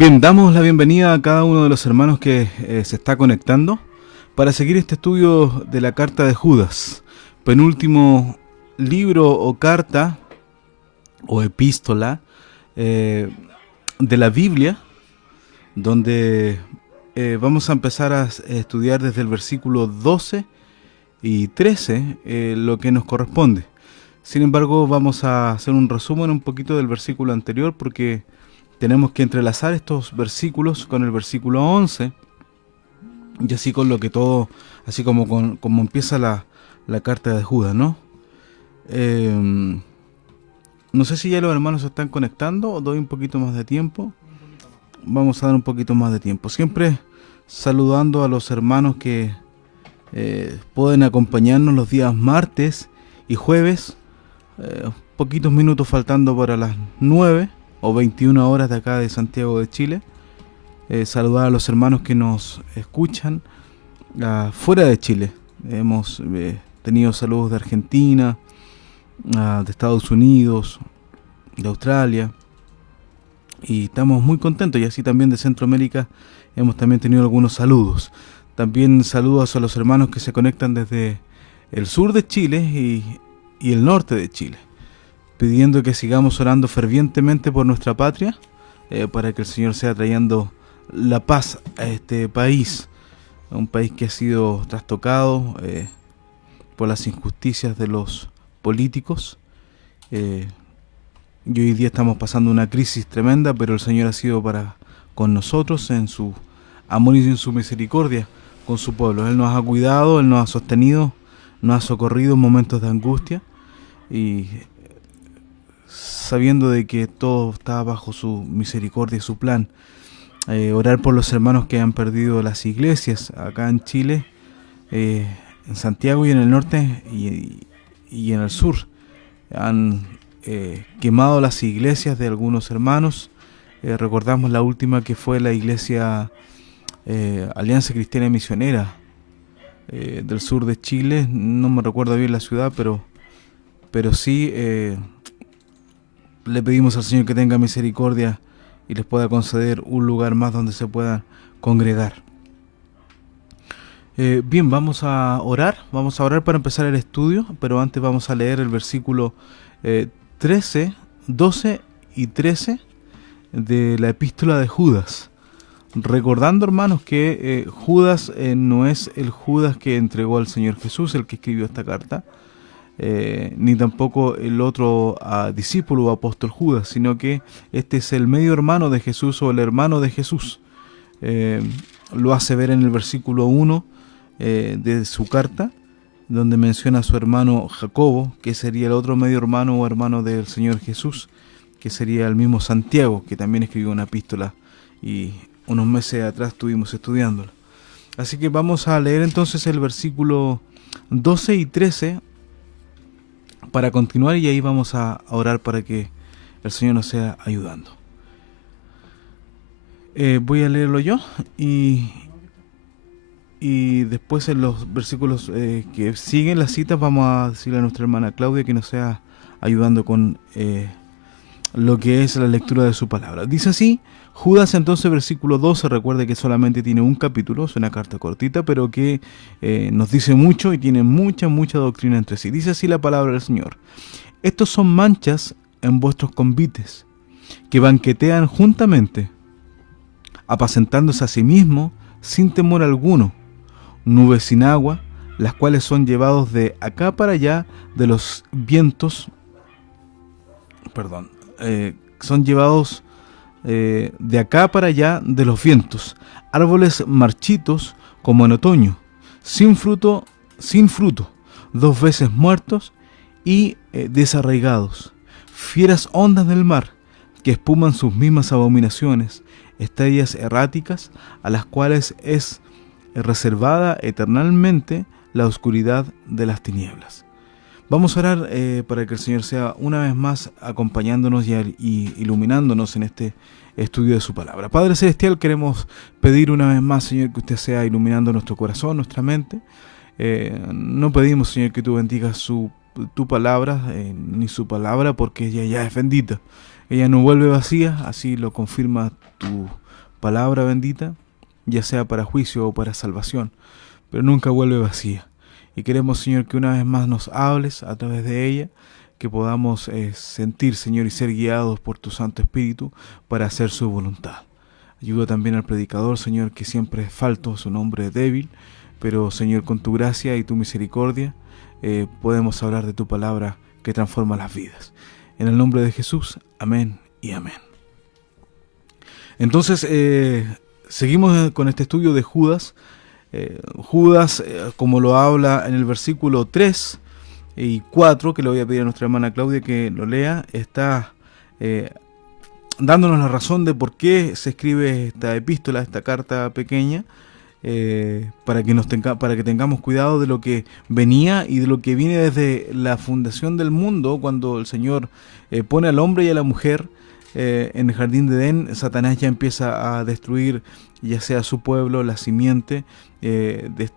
Bien, damos la bienvenida a cada uno de los hermanos que se está conectando para seguir este estudio de la carta de Judas, penúltimo libro o carta o epístola de la Biblia, donde vamos a empezar a estudiar desde el versículo 12 y 13 lo que nos corresponde. Sin embargo, vamos a hacer un resumen un poquito del versículo anterior porque tenemos que entrelazar estos versículos con el versículo 11 y así con lo que todo, así como empieza la carta de Judas, ¿no? No sé si ya los hermanos se están conectando o doy un poquito más de tiempo. Vamos a dar un poquito más de tiempo. Siempre saludando a los hermanos que pueden acompañarnos los días martes y jueves, poquitos minutos faltando para las 9 o 21 horas de acá de Santiago de Chile. Saludar a los hermanos que nos escuchan fuera de Chile. Hemos tenido saludos de Argentina, de Estados Unidos, de Australia, y estamos muy contentos, y así también de Centroamérica hemos también tenido algunos saludos. También saludos a los hermanos que se conectan desde el sur de Chile y el norte de Chile, pidiendo que sigamos orando fervientemente por nuestra patria, para que el Señor sea trayendo la paz a este país, a un país que ha sido trastocado por las injusticias de los políticos, y hoy día estamos pasando una crisis tremenda, pero el Señor ha sido para con nosotros en su amor y en su misericordia con su pueblo. Él nos ha cuidado, Él nos ha sostenido, nos ha socorrido en momentos de angustia, y sabiendo de que todo está bajo su misericordia y su plan. Orar por los hermanos que han perdido las iglesias acá en Chile, en Santiago y en el norte y en el sur. Han quemado las iglesias de algunos hermanos. Recordamos la última, que fue la iglesia Alianza Cristiana y Misionera del sur de Chile. No me recuerdo bien la ciudad, pero sí le pedimos al Señor que tenga misericordia y les pueda conceder un lugar más donde se puedan congregar. Bien, vamos a orar para empezar el estudio, pero antes vamos a leer el versículo 13, 12 y 13 de la epístola de Judas. Recordando, hermanos, que Judas no es el Judas que entregó al Señor Jesús, el que escribió esta carta, ni tampoco el otro discípulo o apóstol Judas, sino que este es el medio hermano de Jesús o el hermano de Jesús. Lo hace ver en el versículo 1 de su carta, donde menciona a su hermano Jacobo, que sería el otro medio hermano o hermano del Señor Jesús, que sería el mismo Santiago, que también escribió una epístola y unos meses atrás estuvimos estudiándola. Así que vamos a leer entonces el versículo 12 y 13 para continuar, y ahí vamos a orar para que el Señor nos sea ayudando. Voy a leerlo yo y después en los versículos que siguen las citas vamos a decirle a nuestra hermana Claudia que nos sea ayudando con lo que es la lectura de su palabra. Dice así Judas entonces, versículo 12, recuerde que solamente tiene un capítulo, es una carta cortita, pero que nos dice mucho y tiene mucha doctrina entre sí. Dice así la palabra del Señor: estos son manchas en vuestros convites, que banquetean juntamente, apacentándose a sí mismos sin temor alguno, nubes sin agua, las cuales son llevados de acá para allá de los vientos, son llevados de acá para allá de los vientos, árboles marchitos como en otoño, sin fruto, dos veces muertos y desarraigados, fieras ondas del mar que espuman sus mismas abominaciones, estrellas erráticas a las cuales es reservada eternalmente la oscuridad de las tinieblas. Vamos a orar para que el Señor sea una vez más acompañándonos y iluminándonos en este estudio de su palabra. Padre Celestial, queremos pedir una vez más, Señor, que usted sea iluminando nuestro corazón, nuestra mente. No pedimos, Señor, que tú bendigas tu palabra, ni su palabra, porque ella ya es bendita. Ella no vuelve vacía, así lo confirma palabra bendita, ya sea para juicio o para salvación, pero nunca vuelve vacía. Y queremos, Señor, que una vez más nos hables a través de ella, que podamos sentir, Señor, y ser guiados por tu Santo Espíritu para hacer su voluntad. Ayuda también al predicador, Señor, que siempre es falto, su nombre es débil, pero, Señor, con tu gracia y tu misericordia, podemos hablar de tu palabra que transforma las vidas. En el nombre de Jesús, amén y amén. Entonces, seguimos con este estudio de Judas. Judas, como lo habla en el versículo 3 y 4, que le voy a pedir a nuestra hermana Claudia que lo lea, está dándonos la razón de por qué se escribe esta epístola, esta carta pequeña, para que tengamos cuidado de lo que venía y de lo que viene desde la fundación del mundo, cuando el Señor pone al hombre y a la mujer en el jardín de Edén. Satanás ya empieza a destruir ya sea su pueblo, la simiente de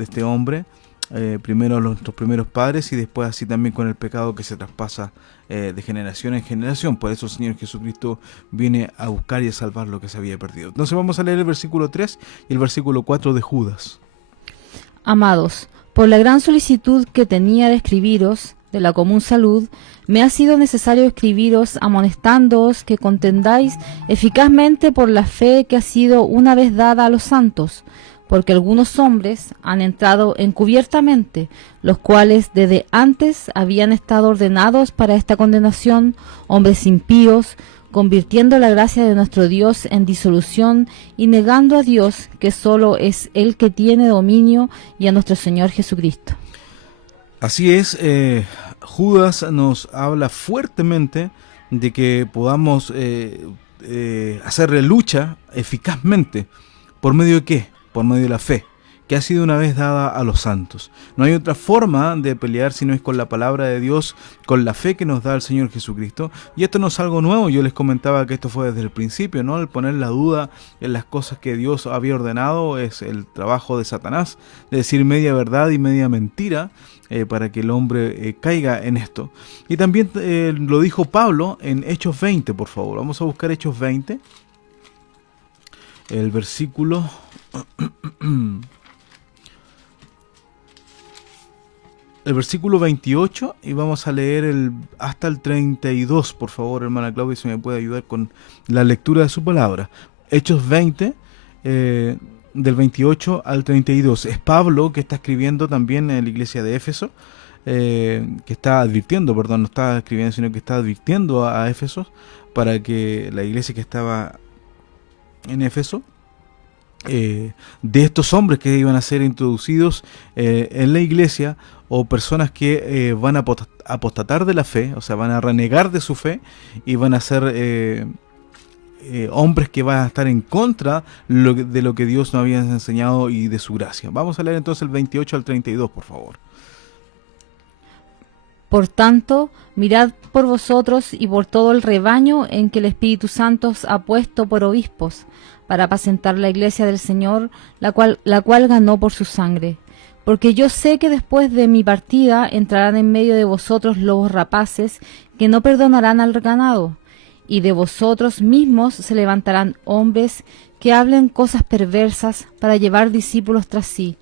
este hombre, primero nuestros primeros padres y después así también con el pecado que se traspasa de generación en generación. Por eso el Señor Jesucristo viene a buscar y a salvar lo que se había perdido. Entonces vamos a leer el versículo 3 y el versículo 4 de Judas. Amados, por la gran solicitud que tenía de escribiros, de la común salud, me ha sido necesario escribiros amonestándoos que contendáis eficazmente por la fe que ha sido una vez dada a los santos, porque algunos hombres han entrado encubiertamente, los cuales desde antes habían estado ordenados para esta condenación, hombres impíos, convirtiendo la gracia de nuestro Dios en disolución y negando a Dios, que solo es el que tiene dominio, y a nuestro Señor Jesucristo. Así es, Judas nos habla fuertemente de que podamos hacerle lucha eficazmente. ¿Por medio de qué? Por medio de la fe, que ha sido una vez dada a los santos. No hay otra forma de pelear si no es con la palabra de Dios, con la fe que nos da el Señor Jesucristo. Y esto no es algo nuevo, yo les comentaba que esto fue desde el principio, ¿no? El poner la duda en las cosas que Dios había ordenado es el trabajo de Satanás, de decir media verdad y media mentira, para que el hombre caiga en esto. Y también lo dijo Pablo en Hechos 20, por favor. Vamos a buscar Hechos 20, el versículo... el versículo 28 y vamos a leer hasta el 32, por favor, hermana Claudia, si me puede ayudar con la lectura de su palabra. Hechos 20, del 28 al 32. Es Pablo que está escribiendo también en la iglesia de Éfeso, que está advirtiendo, perdón, no está escribiendo, sino que está advirtiendo a Éfeso, para que la iglesia que estaba en Éfeso, de estos hombres que iban a ser introducidos en la iglesia, o personas que van a apostatar de la fe, o sea, van a renegar de su fe y van a ser hombres que van a estar en contra de lo que Dios nos había enseñado y de su gracia. Vamos a leer entonces el 28 al 32, por favor. Por tanto, mirad por vosotros y por todo el rebaño en que el Espíritu Santo os ha puesto por obispos, para apacentar la iglesia del Señor, la cual ganó por su sangre. Porque yo sé que después de mi partida entrarán en medio de vosotros lobos rapaces, que no perdonarán al ganado, y de vosotros mismos se levantarán hombres que hablen cosas perversas para llevar discípulos tras sí.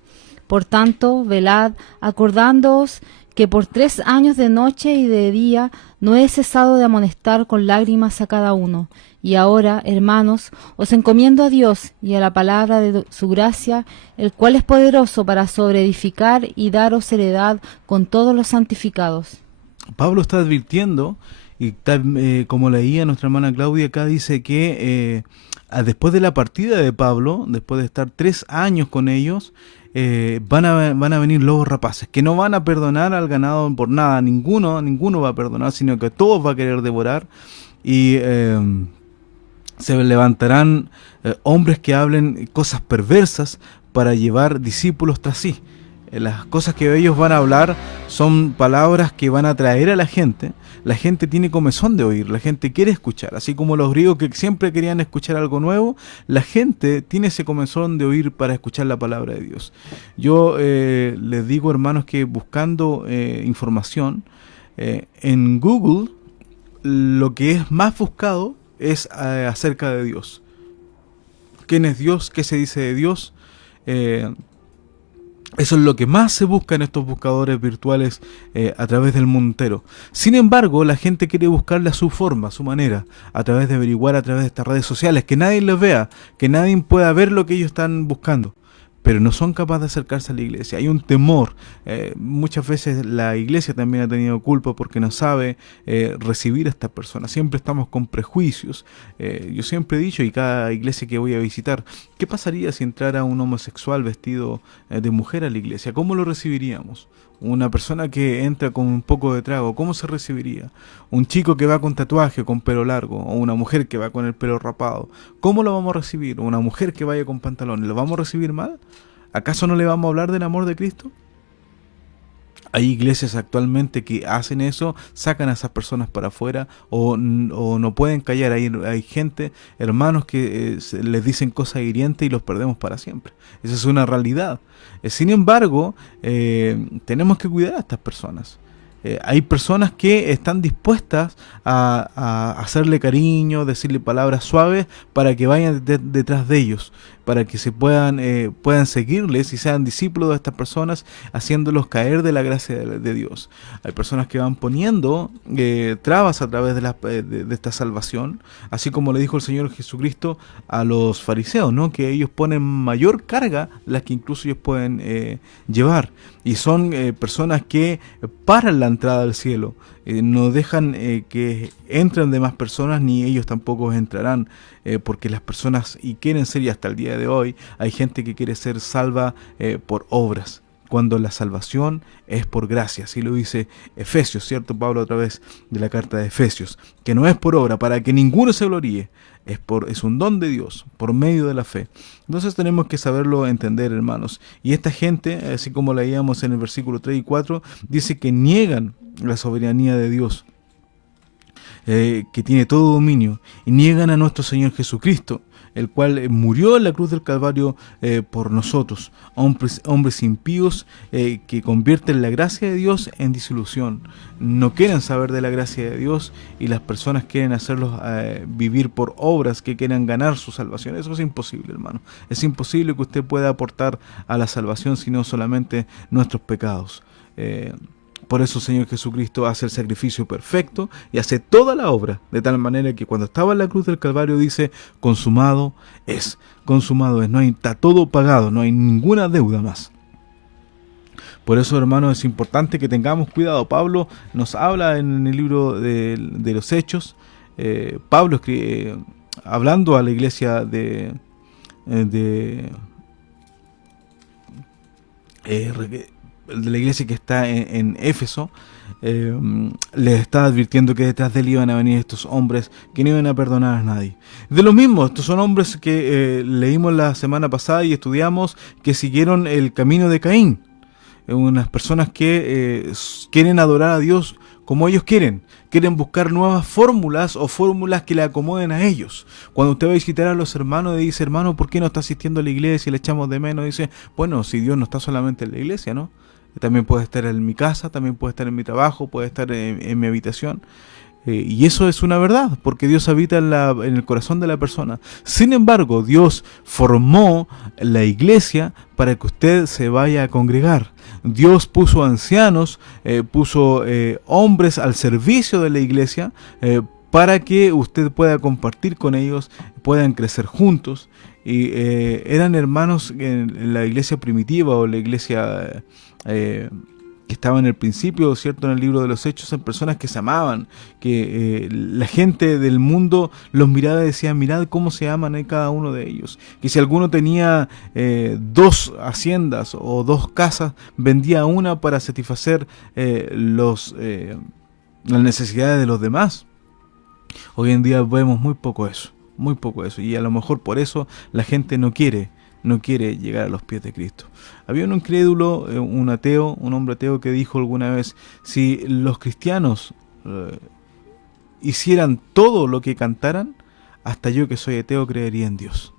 Por tanto, velad, acordándoos que por 3 años de noche y de día no he cesado de amonestar con lágrimas a cada uno. Y ahora, hermanos, os encomiendo a Dios y a la palabra de su gracia, el cual es poderoso para sobreedificar y daros heredad con todos los santificados. Pablo está advirtiendo, y como leía nuestra hermana Claudia, acá dice que después de la partida de Pablo, después de estar 3 años con ellos, van a venir lobos rapaces, que no van a perdonar al ganado por nada, ninguno va a perdonar, sino que todos va a querer devorar, y se levantarán hombres que hablen cosas perversas para llevar discípulos tras sí. Las cosas que ellos van a hablar son palabras que van a atraer a la gente. La gente tiene comezón de oír, la gente quiere escuchar. Así como los griegos que siempre querían escuchar algo nuevo, la gente tiene ese comezón de oír para escuchar la palabra de Dios. Yo les digo, hermanos, que buscando información en Google, lo que es más buscado es acerca de Dios. quién es Dios, qué se dice de Dios. Eso es lo que más se busca en estos buscadores virtuales a través del mundo entero. Sin embargo, la gente quiere buscarle a su forma, a su manera, a través de averiguar a través de estas redes sociales, que nadie les vea, que nadie pueda ver lo que ellos están buscando. Pero no son capaces de acercarse a la iglesia. Hay un temor. Muchas veces la iglesia también ha tenido culpa porque no sabe recibir a estas personas. Siempre estamos con prejuicios. Yo siempre he dicho, y cada iglesia que voy a visitar, ¿qué pasaría si entrara un homosexual vestido de mujer a la iglesia? ¿Cómo lo recibiríamos? Una persona que entra con un poco de trago, ¿cómo se recibiría? Un chico que va con tatuaje, con pelo largo, o una mujer que va con el pelo rapado, ¿cómo lo vamos a recibir? Una mujer que vaya con pantalones, ¿lo vamos a recibir mal? ¿Acaso no le vamos a hablar del amor de Cristo? Hay iglesias actualmente que hacen eso, sacan a esas personas para afuera o no pueden callar. Hay gente, hermanos que les dicen cosas hirientes y los perdemos para siempre. Esa es una realidad. Sin embargo, tenemos que cuidar a estas personas. Hay personas que están dispuestas a hacerle cariño, decirle palabras suaves para que vayan detrás de ellos, para que se puedan seguirles y sean discípulos de estas personas, haciéndolos caer de la gracia de Dios. Hay personas que van poniendo trabas a través de esta salvación, así como le dijo el Señor Jesucristo a los fariseos, ¿no? Que ellos ponen mayor carga las que incluso ellos pueden llevar. Y son personas que paran la entrada al cielo, no dejan que entren demás personas, ni ellos tampoco entrarán, porque las personas, y quieren ser, y hasta el día de hoy, hay gente que quiere ser salva por obras, cuando la salvación es por gracia. Así lo dice Efesios, ¿cierto? Pablo a través de la carta de Efesios, que no es por obra, para que ninguno se gloríe. Es un don de Dios, por medio de la fe. Entonces tenemos que saberlo entender, hermanos. Y esta gente, así como leíamos en el versículo 3 y 4, dice que niegan la soberanía de Dios, que tiene todo dominio, y niegan a nuestro Señor Jesucristo, el cual murió en la cruz del Calvario por nosotros, hombres impíos que convierten la gracia de Dios en disolución. No quieren saber de la gracia de Dios, y las personas quieren hacerlos vivir por obras, que quieran ganar su salvación. Eso es imposible, hermano. Es imposible que usted pueda aportar a la salvación sino solamente nuestros pecados. Por eso el Señor Jesucristo hace el sacrificio perfecto y hace toda la obra, de tal manera que cuando estaba en la cruz del Calvario dice, consumado es, no hay, está todo pagado, no hay ninguna deuda más. Por eso, hermanos, es importante que tengamos cuidado. Pablo nos habla en el libro de los Hechos, Pablo escribe, hablando a la iglesia de la iglesia que está en Éfeso, les está advirtiendo que detrás de él iban a venir estos hombres que no iban a perdonar a nadie. De lo mismo, estos son hombres que leímos la semana pasada y estudiamos, que siguieron el camino de Caín. Unas personas que quieren adorar a Dios como ellos quieren buscar nuevas fórmulas o fórmulas que le acomoden a ellos. Cuando usted va a visitar a los hermanos y dice, hermano, ¿por qué no está asistiendo a la iglesia? Le echamos de menos. Dice, bueno, si Dios no está solamente en la iglesia, ¿no? También puede estar en mi casa, también puede estar en mi trabajo, puede estar en mi habitación. Y eso es una verdad, porque Dios habita en el corazón de la persona. Sin embargo, Dios formó la iglesia para que usted se vaya a congregar. Dios puso ancianos, puso hombres al servicio de la iglesia, para que usted pueda compartir con ellos, puedan crecer juntos. Y eran hermanos en la iglesia primitiva o la iglesia que estaba en el principio, ¿cierto? En el libro de los Hechos, en personas que se amaban, que la gente del mundo los miraba y decía, mirad cómo se aman cada uno de ellos. Que si alguno tenía 2 haciendas o 2 casas, vendía una para satisfacer las necesidades de los demás. Hoy en día vemos muy poco eso, y a lo mejor por eso la gente no quiere llegar a los pies de Cristo. Había un incrédulo, un ateo, un hombre ateo, que dijo alguna vez, si los cristianos hicieran todo lo que cantaran, hasta yo que soy ateo creería en Dios.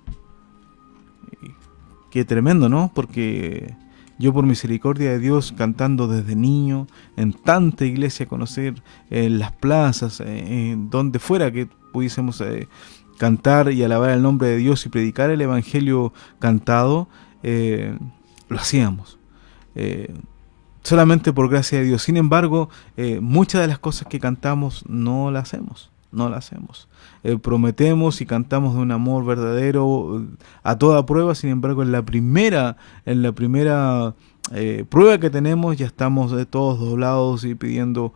Qué tremendo, ¿no? Porque yo, por misericordia de Dios, cantando desde niño, en tanta iglesia, conocer en las plazas, donde fuera que pudiésemos cantar y alabar el nombre de Dios y predicar el Evangelio cantado, lo hacíamos. Solamente por gracia de Dios. Sin embargo, muchas de las cosas que cantamos no las hacemos. No las hacemos. Prometemos y cantamos de un amor verdadero a toda prueba. Sin embargo, en la primera prueba que tenemos, ya estamos todos doblados y pidiendo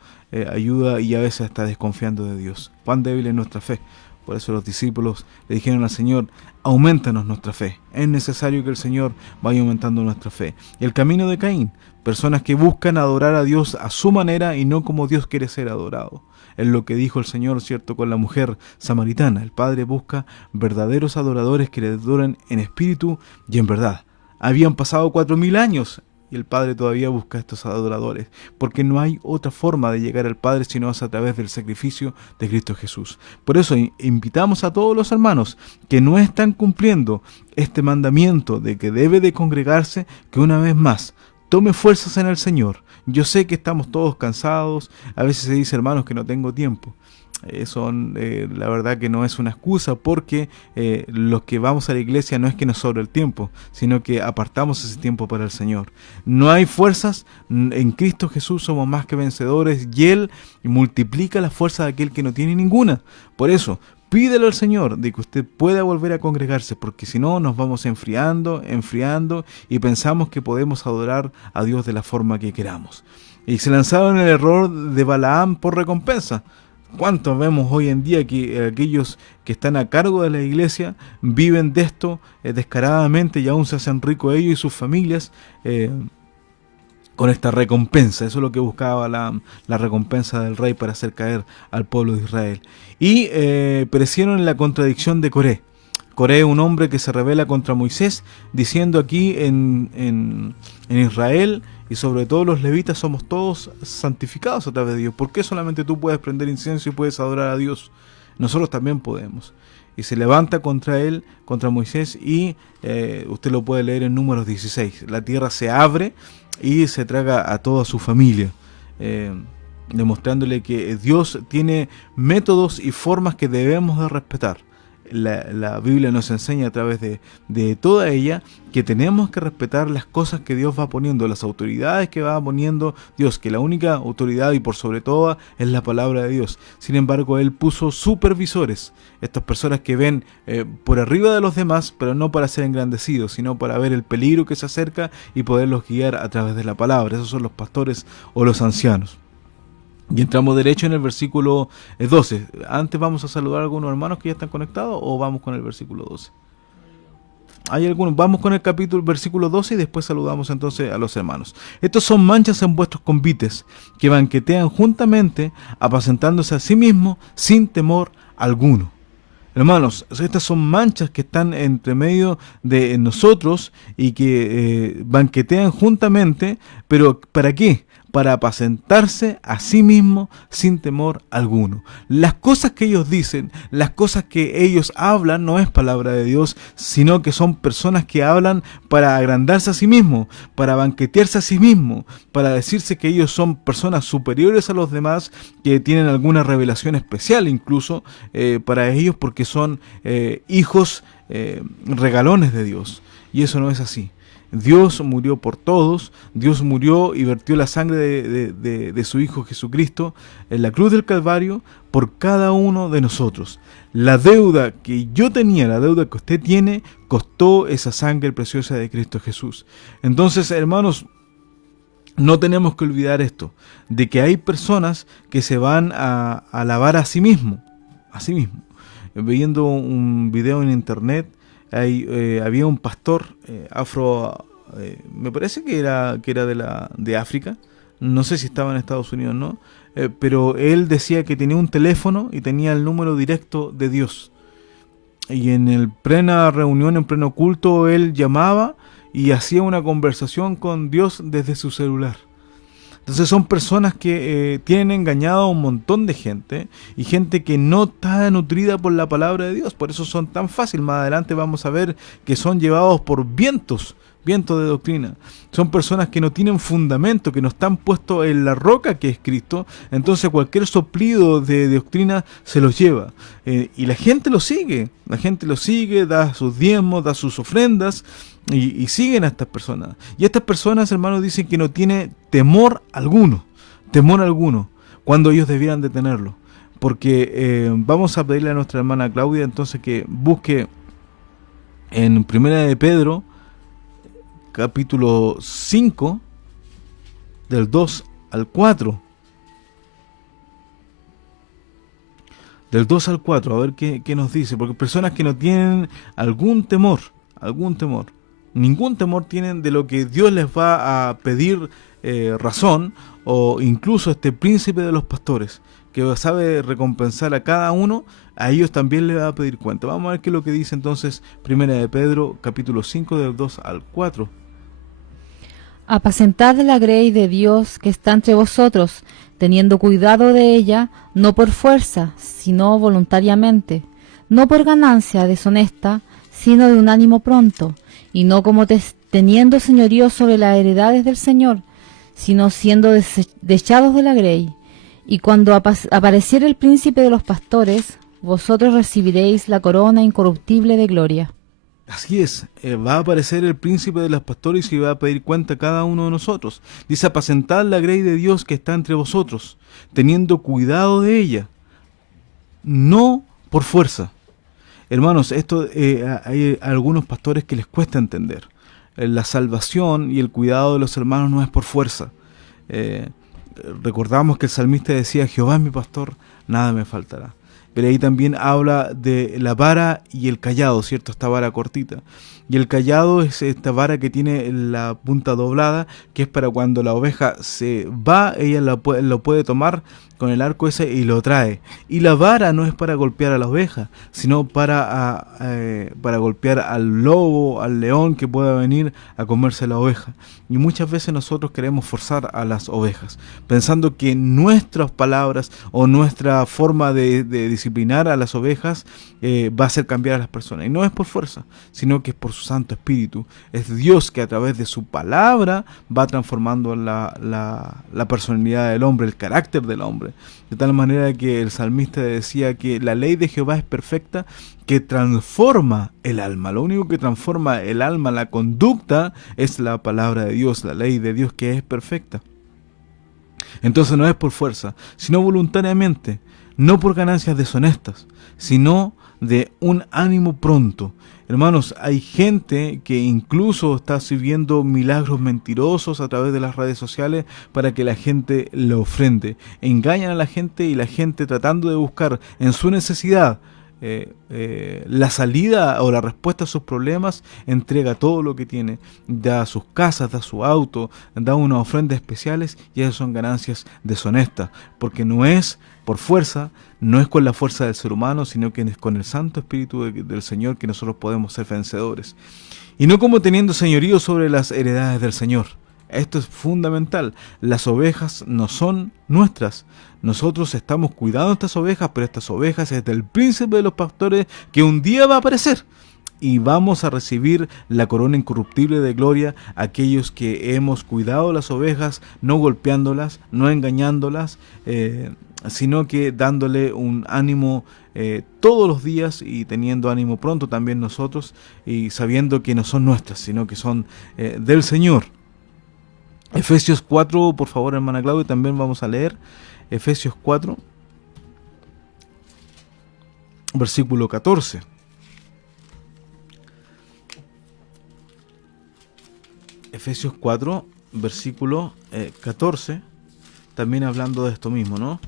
ayuda y a veces hasta desconfiando de Dios. Cuán débil es nuestra fe. Por eso los discípulos le dijeron al Señor: aumentanos nuestra fe. Es necesario que el Señor vaya aumentando nuestra fe. Y el camino de Caín, personas que buscan adorar a Dios a su manera y no como Dios quiere ser adorado. Es lo que dijo el Señor, ¿cierto?, con la mujer samaritana. El Padre busca verdaderos adoradores que le adoren en espíritu y en verdad. Habían pasado 4000 años y el Padre todavía busca a estos adoradores, porque no hay otra forma de llegar al Padre sino es a través del sacrificio de Cristo Jesús. Por eso invitamos a todos los hermanos que no están cumpliendo este mandamiento de que debe de congregarse, que una vez más tome fuerzas en el Señor. Yo sé que estamos todos cansados, a veces se dice, hermanos, que no tengo tiempo. Eso la verdad que no es una excusa, porque los que vamos a la iglesia no es que nos sobre el tiempo, sino que apartamos ese tiempo para el Señor. No hay fuerzas, en Cristo Jesús somos más que vencedores y Él multiplica la fuerza de aquel que no tiene ninguna. Por eso, pídele al Señor de que usted pueda volver a congregarse, porque si no nos vamos enfriando y pensamos que podemos adorar a Dios de la forma que queramos. Y se lanzaron en el error de Balaam por recompensa. ¿Cuántos vemos hoy en día que aquellos que están a cargo de la iglesia viven de esto descaradamente y aún se hacen ricos ellos y sus familias con esta recompensa? Eso es lo que buscaba la recompensa del rey para hacer caer al pueblo de Israel. Y perecieron en la contradicción de Coré. Coré, un hombre que se rebela contra Moisés, diciendo aquí en Israel y sobre todo los levitas somos todos santificados a través de Dios. ¿Por qué solamente tú puedes prender incienso y puedes adorar a Dios? Nosotros también podemos. Y se levanta contra él, contra Moisés, y usted lo puede leer en Números 16. La tierra se abre y se traga a toda su familia, demostrándole que Dios tiene métodos y formas que debemos de respetar. La Biblia nos enseña a través de toda ella que tenemos que respetar las cosas que Dios va poniendo, las autoridades que va poniendo Dios, que la única autoridad y por sobre todo es la palabra de Dios. Sin embargo, Él puso supervisores, estas personas que ven por arriba de los demás, pero no para ser engrandecidos, sino para ver el peligro que se acerca y poderlos guiar a través de la palabra. Esos son los pastores o los ancianos. Y entramos derecho en el versículo 12. Antes vamos a saludar a algunos hermanos que ya están conectados, o vamos con el versículo 12. Hay algunos, vamos con el versículo 12 y después saludamos entonces a los hermanos. Estos son manchas en vuestros convites, que banquetean juntamente, apacentándose a sí mismos sin temor alguno. Hermanos, estas son manchas que están entre medio de nosotros y que banquetean juntamente, pero ¿para qué? Para apacentarse a sí mismo sin temor alguno. Las cosas que ellos dicen, las cosas que ellos hablan, no es palabra de Dios, sino que son personas que hablan para agrandarse a sí mismo, para banquetearse a sí mismo, para decirse que ellos son personas superiores a los demás, que tienen alguna revelación especial incluso para ellos, porque son hijos regalones de Dios. Y eso no es así. Dios murió por todos, Dios murió y vertió la sangre de su Hijo Jesucristo en la cruz del Calvario por cada uno de nosotros. La deuda que yo tenía, la deuda que usted tiene, costó esa sangre preciosa de Cristo Jesús. Entonces, hermanos, no tenemos que olvidar esto, de que hay personas que se van a alabar a sí mismo. Viendo un video en internet, había un pastor afro, me parece que era de África, no sé si estaba en Estados Unidos o no, pero él decía que tenía un teléfono y tenía el número directo de Dios. Y en plena reunión, en pleno culto, él llamaba y hacía una conversación con Dios desde su celular. Entonces son personas que tienen engañado a un montón de gente y gente que no está nutrida por la palabra de Dios. Por eso son tan fáciles. Más adelante vamos a ver que son llevados por vientos viento de doctrina. Son personas que no tienen fundamento, que no están puestos en la roca que es Cristo. Entonces cualquier soplido de doctrina se los lleva. Y la gente lo sigue. La gente lo sigue, da sus diezmos, da sus ofrendas y siguen a estas personas. Y estas personas, hermanos, dicen que no tiene temor alguno. Temor alguno. Cuando ellos debieran de tenerlo. Porque vamos a pedirle a nuestra hermana Claudia entonces que busque en Primera de Pedro, capítulo 5, del 2 al 4. Del 2 al 4, a ver qué nos dice. Porque personas que no tienen algún temor, ningún temor tienen de lo que Dios les va a pedir razón, o incluso este príncipe de los pastores, que sabe recompensar a cada uno, a ellos también le va a pedir cuenta. Vamos a ver qué es lo que dice entonces Primera de Pedro, capítulo 5, del 2 al 4. Apacentad la grey de Dios que está entre vosotros, teniendo cuidado de ella, no por fuerza, sino voluntariamente, no por ganancia deshonesta, sino de un ánimo pronto, y no como teniendo señorío sobre las heredades del Señor, sino siendo desechados de la grey. Y cuando apareciere el príncipe de los pastores, vosotros recibiréis la corona incorruptible de gloria. Así es, va a aparecer el príncipe de los pastores y va a pedir cuenta a cada uno de nosotros. Dice, apacentad la grey de Dios que está entre vosotros, teniendo cuidado de ella, no por fuerza. Hermanos, esto hay algunos pastores que les cuesta entender. La salvación y el cuidado de los hermanos no es por fuerza. Recordamos que el salmista decía, Jehová es mi pastor, nada me faltará. Pero ahí también habla de la vara y el cayado, ¿cierto? Esta vara cortita. Y el cayado es esta vara que tiene la punta doblada, que es para cuando la oveja se va, ella lo puede tomar con el arco ese y lo trae. Y la vara no es para golpear a la oveja, sino para golpear al lobo, al león que pueda venir a comerse la oveja. Y muchas veces nosotros queremos forzar a las ovejas, pensando que nuestras palabras o nuestra forma de disciplinar a las ovejas va a hacer cambiar a las personas. Y no es por fuerza, sino que es por su Santo Espíritu. Es Dios que a través de su palabra va transformando la personalidad del hombre, el carácter del hombre. De tal manera que el salmista decía que la ley de Jehová es perfecta, que transforma el alma. Lo único que transforma el alma, la conducta, es la palabra de Dios, la ley de Dios que es perfecta. Entonces no es por fuerza, sino voluntariamente, no por ganancias deshonestas, sino de un ánimo pronto. Hermanos, hay gente que incluso está sirviendo milagros mentirosos a través de las redes sociales para que la gente lo ofrende. Engañan a la gente y la gente, tratando de buscar en su necesidad la salida o la respuesta a sus problemas, entrega todo lo que tiene, da sus casas, da su auto, da unas ofrendas especiales, y esas son ganancias deshonestas, porque no es por fuerza, no es con la fuerza del ser humano, sino que es con el Santo Espíritu del Señor que nosotros podemos ser vencedores. Y no como teniendo señorío sobre las heredades del Señor. Esto es fundamental. Las ovejas no son nuestras. Nosotros estamos cuidando estas ovejas, pero estas ovejas es del príncipe de los pastores, que un día va a aparecer. Y vamos a recibir la corona incorruptible de gloria, aquellos que hemos cuidado las ovejas, no golpeándolas, no engañándolas, sino que dándole un ánimo todos los días, y teniendo ánimo pronto también nosotros, y sabiendo que no son nuestras, sino que son del Señor. Efesios 4, por favor, hermana Claudia, también vamos a leer Efesios 4, versículo 14. Efesios 4, versículo 14, también hablando de esto mismo, ¿no?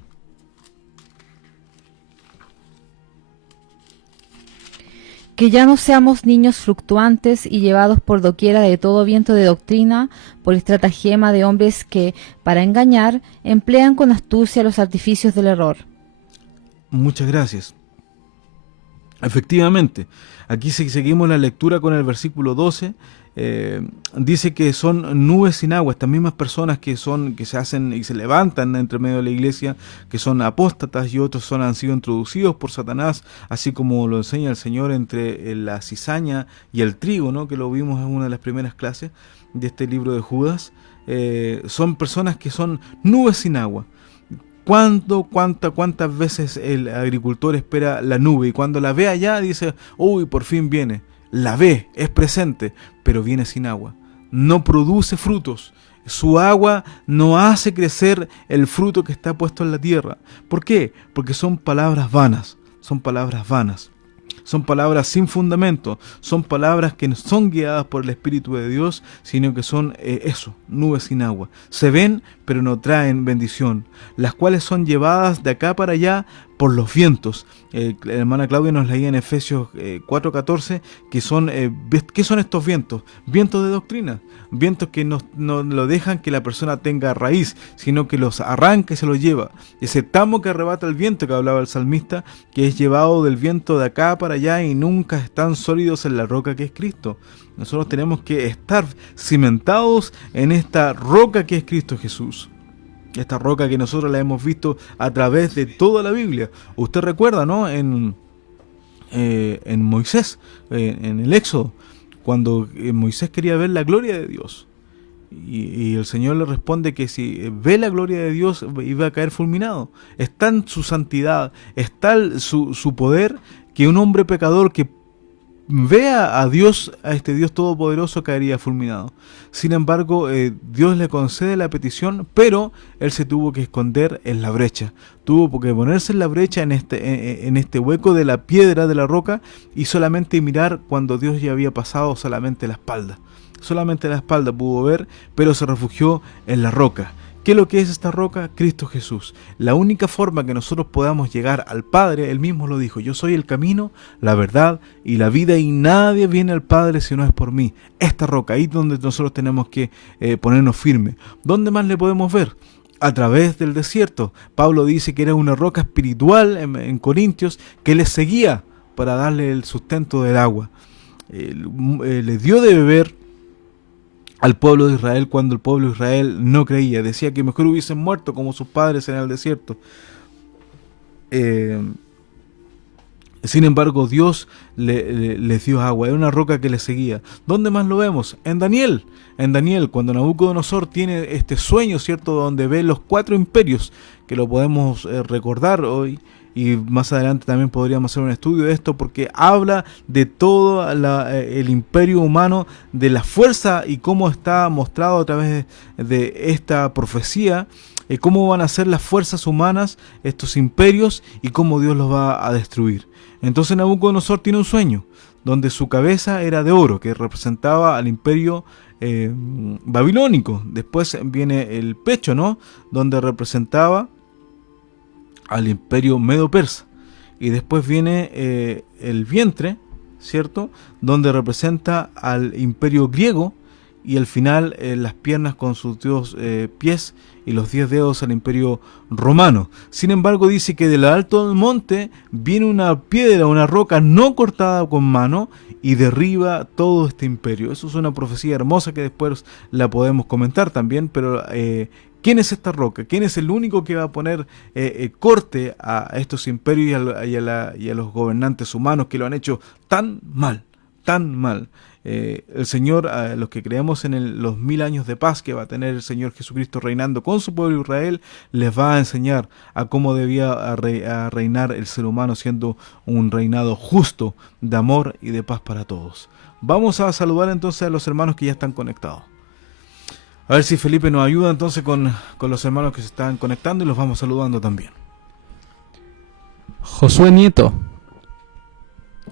Que ya no seamos niños fluctuantes y llevados por doquiera de todo viento de doctrina, por estratagema de hombres que, para engañar, emplean con astucia los artificios del error. Muchas gracias. Efectivamente, aquí seguimos la lectura con el versículo 12. dice que son nubes sin agua. Estas mismas personas que se hacen y se levantan entre medio de la iglesia, que son apóstatas, y otros han sido introducidos por Satanás, así como lo enseña el Señor entre la cizaña y el trigo, ¿no? Que lo vimos en una de las primeras clases de este libro de Judas. Son personas que son nubes sin agua. ¿Cuántas veces el agricultor espera la nube y cuando la ve allá dice, uy, por fin viene? La ve, es presente, pero viene sin agua. No produce frutos. Su agua no hace crecer el fruto que está puesto en la tierra. ¿Por qué? Porque son palabras vanas. Son palabras vanas. Son palabras sin fundamento. Son palabras que no son guiadas por el Espíritu de Dios, sino que son nubes sin agua. Se ven, pero no traen bendición. Las cuales son llevadas de acá para allá por los vientos. La hermana Claudia nos leía en Efesios 4:14 ¿qué son estos vientos? Vientos de doctrina. Vientos que no lo dejan que la persona tenga raíz, sino que los arranca y se los lleva. Ese tamo que arrebata el viento que hablaba el salmista, que es llevado del viento de acá para allá y nunca están sólidos en la roca que es Cristo. Nosotros tenemos que estar cimentados en esta roca que es Cristo Jesús. Esta roca que nosotros la hemos visto a través de toda la Biblia. Usted recuerda, ¿no? En Moisés, en el Éxodo, cuando Moisés quería ver la gloria de Dios. Y el Señor le responde que si ve la gloria de Dios iba a caer fulminado. Está en su santidad, está su poder, que un hombre pecador que vea a Dios, a este Dios todopoderoso, caería fulminado. Sin embargo, Dios le concede la petición, pero él se tuvo que esconder en la brecha. Tuvo que ponerse en la brecha, en este hueco de la piedra, de la roca, y solamente mirar cuando Dios ya había pasado solamente la espalda. Solamente la espalda pudo ver, pero se refugió en la roca. ¿Qué es lo que es esta roca? Cristo Jesús. La única forma que nosotros podamos llegar al Padre, Él mismo lo dijo, yo soy el camino, la verdad y la vida, y nadie viene al Padre si no es por mí. Esta roca, ahí es donde nosotros tenemos que ponernos firmes. ¿Dónde más le podemos ver? A través del desierto. Pablo dice que era una roca espiritual en Corintios que les seguía para darle el sustento del agua. Le dio de beber al pueblo de Israel cuando el pueblo de Israel no creía. Decía que mejor hubiesen muerto como sus padres en el desierto. Sin embargo, Dios les dio agua. Era una roca que les seguía. ¿Dónde más lo vemos? En Daniel. En Daniel, cuando Nabucodonosor tiene este sueño, ¿cierto? Donde ve los 4 imperios, que lo podemos recordar hoy. Y más adelante también podríamos hacer un estudio de esto, porque habla de todo el imperio humano, de la fuerza y cómo está mostrado a través de esta profecía, cómo van a ser las fuerzas humanas, estos imperios, y cómo Dios los va a destruir. Entonces Nabucodonosor tiene un sueño, donde su cabeza era de oro, que representaba al imperio babilónico. Después viene el pecho, ¿no? Donde representaba al imperio medo-persa, y después viene el vientre, ¿cierto? Donde representa al imperio griego, y al final las piernas con sus 2 pies y los 10 dedos al imperio romano. Sin embargo, dice que de lo alto del monte viene una piedra, una roca no cortada con mano, y derriba todo este imperio. Eso es una profecía hermosa que después la podemos comentar también, pero ¿quién es esta roca? ¿Quién es el único que va a poner corte a estos imperios y a los gobernantes humanos que lo han hecho tan mal, tan mal? El Señor, a los que creemos en los 1000 años de paz que va a tener el Señor Jesucristo reinando con su pueblo Israel, les va a enseñar a cómo debía a reinar el ser humano, siendo un reinado justo, de amor y de paz para todos. Vamos a saludar entonces a los hermanos que ya están conectados. A ver si Felipe nos ayuda entonces con los hermanos que se están conectando, y los vamos saludando también. Josué Nieto.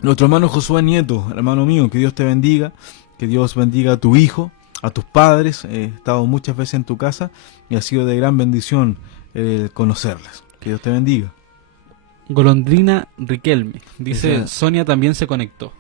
Nuestro hermano Josué Nieto, hermano mío, que Dios te bendiga, que Dios bendiga a tu hijo, a tus padres. He estado muchas veces en tu casa y ha sido de gran bendición conocerles. Que Dios te bendiga. Golondrina Riquelme. Dice, Esa... Sonia también se conectó.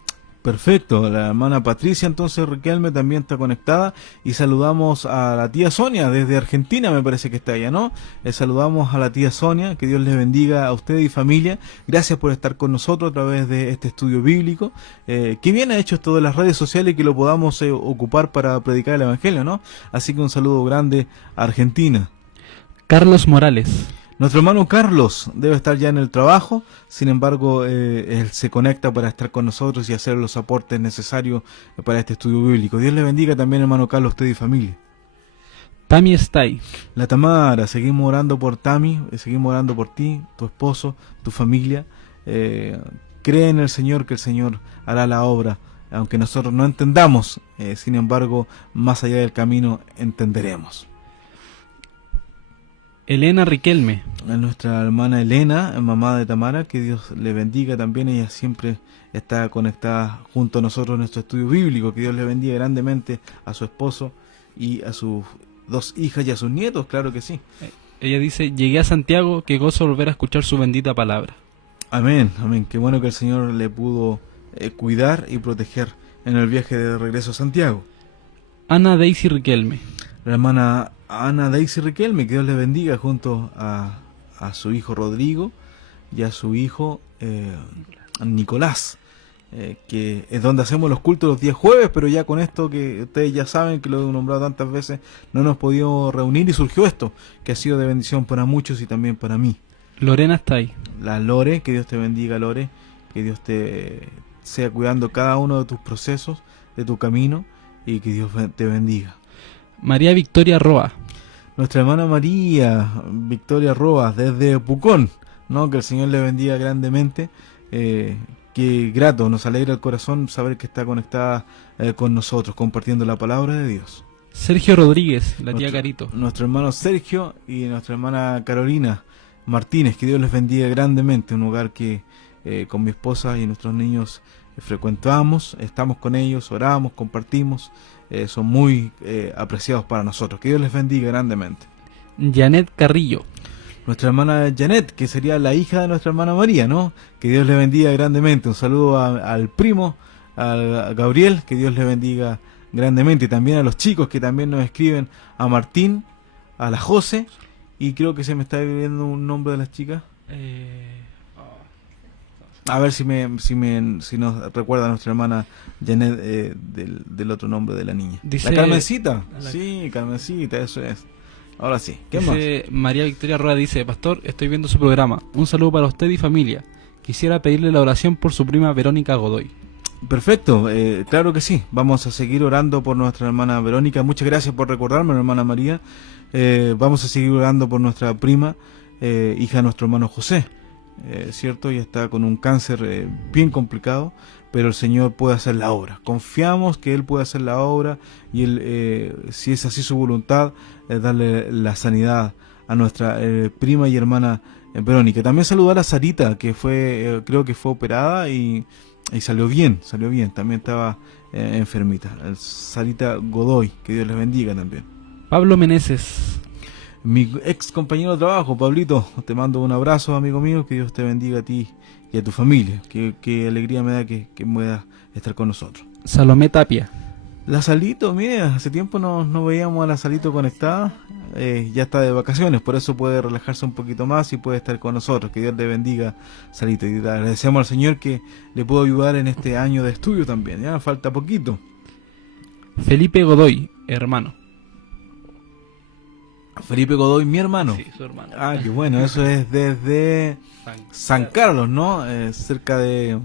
Perfecto, la hermana Patricia entonces Riquelme también está conectada y saludamos a la tía Sonia desde Argentina, me parece que está ella, ¿no? Saludamos a la tía Sonia, que Dios les bendiga a usted y familia, gracias por estar con nosotros a través de este estudio bíblico, que bien ha hecho esto de las redes sociales y que lo podamos ocupar para predicar el Evangelio, ¿no? Así que un saludo grande a Argentina. Carlos Morales. Nuestro hermano Carlos debe estar ya en el trabajo, sin embargo, él se conecta para estar con nosotros y hacer los aportes necesarios para este estudio bíblico. Dios le bendiga también, hermano Carlos, usted y familia. Tami Stay. La Tamara, seguimos orando por Tami, seguimos orando por ti, tu esposo, tu familia. Cree en el Señor, que el Señor hará la obra, aunque nosotros no entendamos, sin embargo, más allá del camino entenderemos. Elena Riquelme. A nuestra hermana Elena, mamá de Tamara, que Dios le bendiga también, ella siempre está conectada junto a nosotros en nuestro estudio bíblico, que Dios le bendiga grandemente a su esposo y a sus 2 hijas y a sus nietos, claro que sí. Ella dice, llegué a Santiago, qué gozo volver a escuchar su bendita palabra. Amén, amén, qué bueno que el Señor le pudo cuidar y proteger en el viaje de regreso a Santiago. Ana Daisy Riquelme. La hermana Ana Daisy Riquelme, que Dios le bendiga junto a su hijo Rodrigo y a su hijo Nicolás, que es donde hacemos los cultos los días jueves, pero ya con esto que ustedes ya saben, que lo he nombrado tantas veces, no nos podido reunir y surgió esto, que ha sido de bendición para muchos y también para mí. Lorena está ahí. La Lore, que Dios te bendiga, Lore, que Dios te sea cuidando cada uno de tus procesos, de tu camino, y que Dios te bendiga. María Victoria Roa. Nuestra hermana María Victoria Roas desde Pucón, ¿no? Que el Señor le bendiga grandemente. Qué grato, nos alegra el corazón saber que está conectada con nosotros, compartiendo la palabra de Dios. Sergio Rodríguez, la tía Carito. Nuestro hermano Sergio y nuestra hermana Carolina Martínez, que Dios les bendiga grandemente. Un hogar que con mi esposa y nuestros niños frecuentamos, estamos con ellos, oramos, compartimos. Son muy apreciados para nosotros. Que Dios les bendiga grandemente. Janet Carrillo. Nuestra hermana Janet, que sería la hija de nuestra hermana María, ¿no? Que Dios le bendiga grandemente. Un saludo al primo, a Gabriel, que Dios le bendiga grandemente. Y también a los chicos que también nos escriben, a Martín, a la José, y creo que se me está viendo un nombre de las chicas. A ver si nos recuerda a nuestra hermana Janet del otro nombre de la niña. Dice, ¿La Carmencita? Sí, Carmencita, eso es. Ahora sí, ¿qué dice, más? María Victoria Roa dice, pastor, estoy viendo su programa. Un saludo para usted y familia. Quisiera pedirle la oración por su prima Verónica Godoy. Perfecto, claro que sí. Vamos a seguir orando por nuestra hermana Verónica. Muchas gracias por recordarme, hermana María. Vamos a seguir orando por nuestra prima, hija de nuestro hermano José. ¿Cierto? Y está con un cáncer bien complicado, pero el Señor puede hacer la obra. Confiamos que Él puede hacer la obra y Él, si es así su voluntad, darle la sanidad a nuestra prima y hermana Verónica. También saludar a Sarita, que fue, creo que fue operada y salió bien. También estaba enfermita. Sarita Godoy, que Dios les bendiga también. Pablo Meneses. Mi ex compañero de trabajo, Pablito, te mando un abrazo, amigo mío, que Dios te bendiga a ti y a tu familia. Qué alegría me da que puedas estar con nosotros. Salomé Tapia. La Salito, mire, hace tiempo no veíamos a la Salito conectada, ya está de vacaciones, por eso puede relajarse un poquito más y puede estar con nosotros. Que Dios le bendiga, Salito, y le agradecemos al Señor que le puedo ayudar en este año de estudio también, ya falta poquito. Felipe Godoy, hermano. Felipe Godoy, mi hermano. Sí, su hermano. Ah, qué bueno, eso es desde San Carlos, ¿no? Cerca de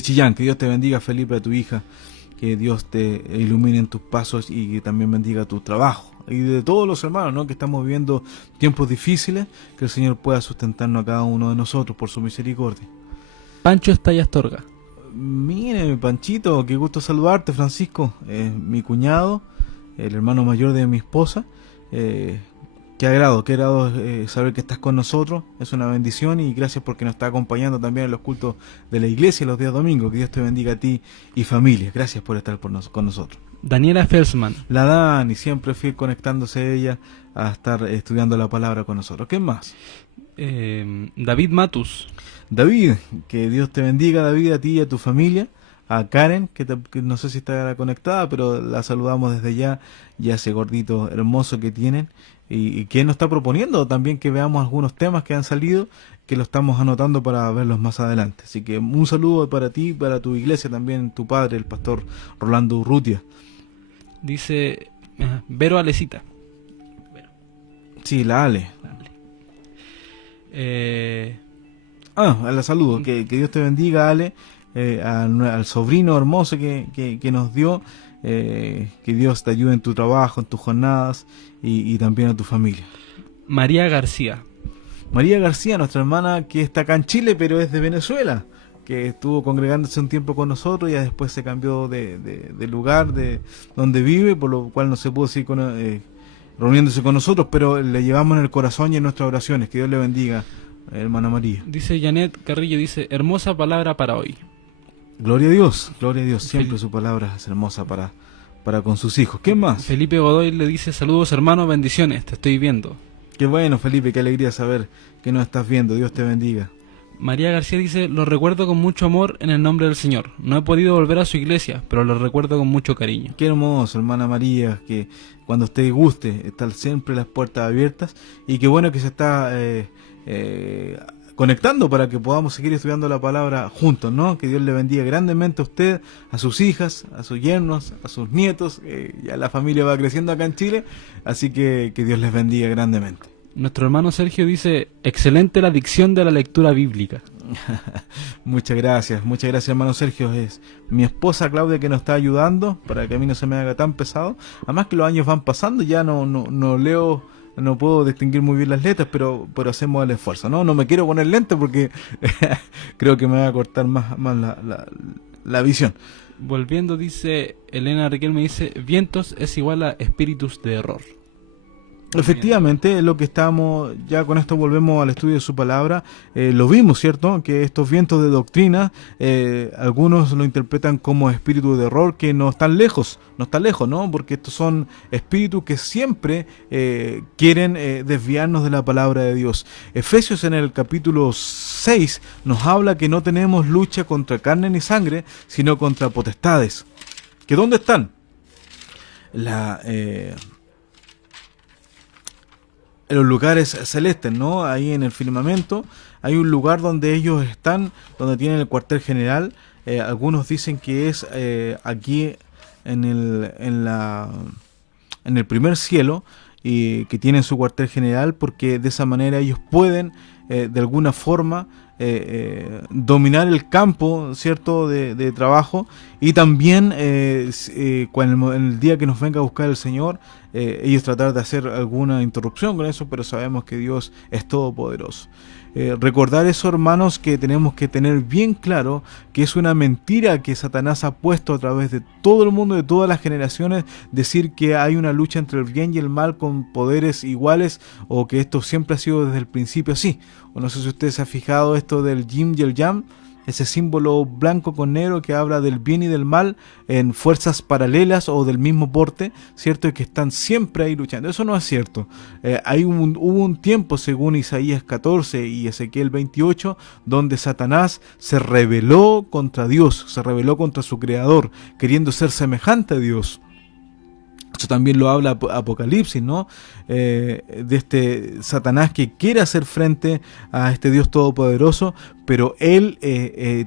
Chillán. Que Dios te bendiga, Felipe, a tu hija. Que Dios te ilumine en tus pasos y que también bendiga tu trabajo. Y de todos los hermanos, ¿no? Que estamos viviendo tiempos difíciles, que el Señor pueda sustentarnos a cada uno de nosotros por su misericordia. Pancho Estalla Astorga. Mire, Panchito, qué gusto saludarte, Francisco. Mi cuñado, el hermano mayor de mi esposa. Qué agrado saber que estás con nosotros. Es una bendición y gracias porque nos está acompañando también en los cultos de la iglesia los días domingos. Que Dios te bendiga a ti y familia. Gracias por estar con nosotros. Daniela Felsman. La Dani, siempre fiel conectándose ella a estar estudiando la palabra con nosotros. ¿Qué más? David Matus. David, que Dios te bendiga, David, a ti y a tu familia. a Karen, que no sé si está conectada, pero la saludamos desde ya, y a ese gordito hermoso que tienen, y que nos está proponiendo también que veamos algunos temas que han salido, que lo estamos anotando para verlos más adelante. Así que un saludo para ti, para tu iglesia también, tu padre, el pastor Rolando Urrutia. Dice Vero Alecita. Sí, la Ale. La saludo, que Dios te bendiga, Ale, al sobrino hermoso que nos dio, que Dios te ayude en tu trabajo, en tus jornadas, y también a tu familia. María García. María García, nuestra hermana que está acá en Chile, pero es de Venezuela, que estuvo congregándose un tiempo con nosotros y ya después se cambió de lugar, de donde vive, por lo cual no se pudo seguir reuniéndose con nosotros, pero le llevamos en el corazón y en nuestras oraciones. Que Dios le bendiga, hermana María. Dice Janet Carrillo, dice, hermosa palabra para hoy. Gloria a Dios, siempre su palabra es hermosa para con sus hijos. ¿Qué más? Felipe Godoy le dice, saludos hermano, bendiciones, te estoy viendo. Qué bueno, Felipe, qué alegría saber que nos estás viendo. Dios te bendiga. María García dice, lo recuerdo con mucho amor en el nombre del Señor. No he podido volver a su iglesia, pero lo recuerdo con mucho cariño. Qué hermoso, hermana María, que cuando usted guste, están siempre las puertas abiertas, y qué bueno que se está conectando para que podamos seguir estudiando la palabra juntos, ¿no? Que Dios le bendiga grandemente a usted, a sus hijas, a sus yernos, a sus nietos. Ya la familia va creciendo acá en Chile, así que Dios les bendiga grandemente. Nuestro hermano Sergio dice, excelente la dicción de la lectura bíblica. Muchas gracias hermano Sergio. Es mi esposa Claudia que nos está ayudando para que a mí no se me haga tan pesado. Además que los años van pasando, ya no leo, no puedo distinguir muy bien las letras, pero hacemos el esfuerzo. No me quiero poner lente porque creo que me va a cortar más la visión. Volviendo, dice Elena Riquelme, dice, vientos es igual a espíritus de error. Efectivamente, lo que estamos, ya con esto volvemos al estudio de su palabra, lo vimos, ¿cierto? Que estos vientos de doctrina, algunos lo interpretan como espíritu de error, que no están lejos, ¿no? Porque estos son espíritus que siempre quieren desviarnos de la palabra de Dios. Efesios en el capítulo 6 nos habla que no tenemos lucha contra carne ni sangre, sino contra potestades. ¿Que dónde están? En los lugares celestes, ¿no? Ahí en el firmamento hay un lugar donde ellos están, donde tienen el cuartel general. Algunos dicen que es aquí en el primer cielo, y que tienen su cuartel general, porque de esa manera ellos pueden de alguna forma dominar el campo, ¿cierto?, de trabajo, y también en el día que nos venga a buscar el Señor, ellos tratar de hacer alguna interrupción con eso, pero sabemos que Dios es todopoderoso. Recordar eso, hermanos, que tenemos que tener bien claro que es una mentira que Satanás ha puesto a través de todo el mundo, de todas las generaciones, decir que hay una lucha entre el bien y el mal con poderes iguales, o que esto siempre ha sido desde el principio así. O no sé si usted se ha fijado esto del yin y el yang, ese símbolo blanco con negro que habla del bien y del mal en fuerzas paralelas o del mismo porte, ¿cierto? Y que están siempre ahí luchando. Eso no es cierto. Hubo un tiempo, según Isaías 14 y Ezequiel 28, donde Satanás se rebeló contra Dios, se rebeló contra su creador, queriendo ser semejante a Dios. Eso también lo habla Apocalipsis, ¿no? De este Satanás que quiere hacer frente a este Dios todopoderoso, pero él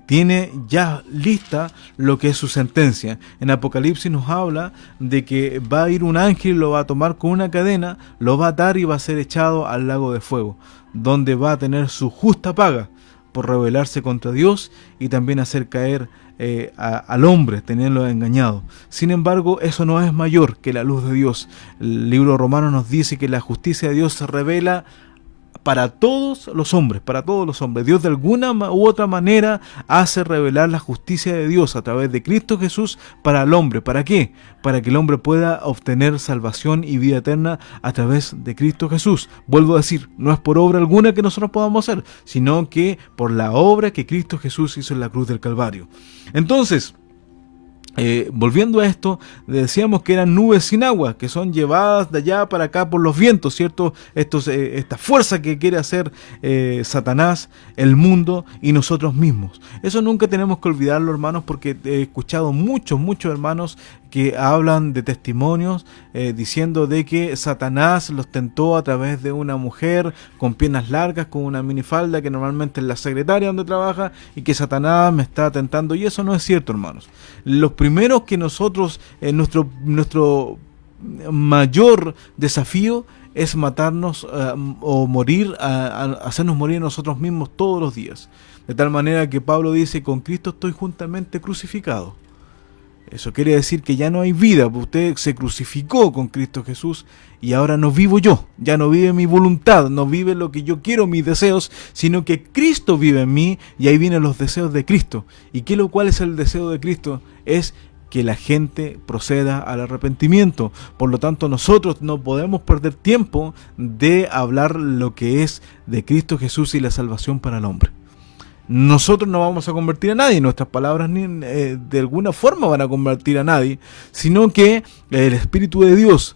tiene ya lista lo que es su sentencia. En Apocalipsis nos habla de que va a ir un ángel y lo va a tomar con una cadena, lo va a atar y va a ser echado al lago de fuego, donde va a tener su justa paga por rebelarse contra Dios y también hacer caer al hombre, tenerlo engañado. Sin embargo, eso no es mayor que la luz de Dios. El libro romano nos dice que la justicia de Dios se revela para todos los hombres, Dios de alguna u otra manera hace revelar la justicia de Dios a través de Cristo Jesús para el hombre. ¿Para qué? Para que el hombre pueda obtener salvación y vida eterna a través de Cristo Jesús. Vuelvo a decir, no es por obra alguna que nosotros podamos hacer, sino que por la obra que Cristo Jesús hizo en la cruz del Calvario. Entonces, volviendo a esto, decíamos que eran nubes sin agua, que son llevadas de allá para acá por los vientos, ¿cierto? Esta fuerza que quiere hacer Satanás, el mundo y nosotros mismos. Eso nunca tenemos que olvidarlo, hermanos, porque he escuchado muchos hermanos que hablan de testimonios diciendo de que Satanás los tentó a través de una mujer con piernas largas, con una minifalda, que normalmente es la secretaria donde trabaja, y que Satanás me está tentando, y eso no es cierto, hermanos. Los primeros que nosotros, nuestro mayor desafío es matarnos o morir, hacernos morir nosotros mismos todos los días. De tal manera que Pablo dice, con Cristo estoy juntamente crucificado. Eso quiere decir que ya no hay vida, usted se crucificó con Cristo Jesús y ahora no vivo yo, ya no vive mi voluntad, no vive lo que yo quiero, mis deseos, sino que Cristo vive en mí y ahí vienen los deseos de Cristo. ¿Y cuál es el deseo de Cristo? Es que la gente proceda al arrepentimiento. Por lo tanto, nosotros no podemos perder tiempo de hablar lo que es de Cristo Jesús y la salvación para el hombre. Nosotros no vamos a convertir a nadie, nuestras palabras de alguna forma van a convertir a nadie, sino que el Espíritu de Dios,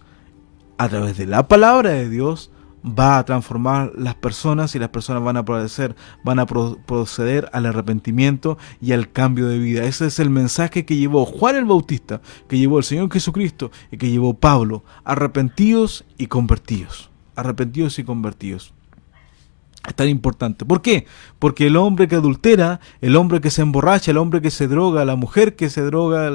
a través de la palabra de Dios, va a transformar las personas y las personas van a proceder al arrepentimiento y al cambio de vida. Ese es el mensaje que llevó Juan el Bautista, que llevó el Señor Jesucristo y que llevó Pablo: arrepentidos y convertidos. Arrepentidos y convertidos. Es tan importante. ¿Por qué? Porque el hombre que adultera, el hombre que se emborracha, el hombre que se droga, la mujer que se droga,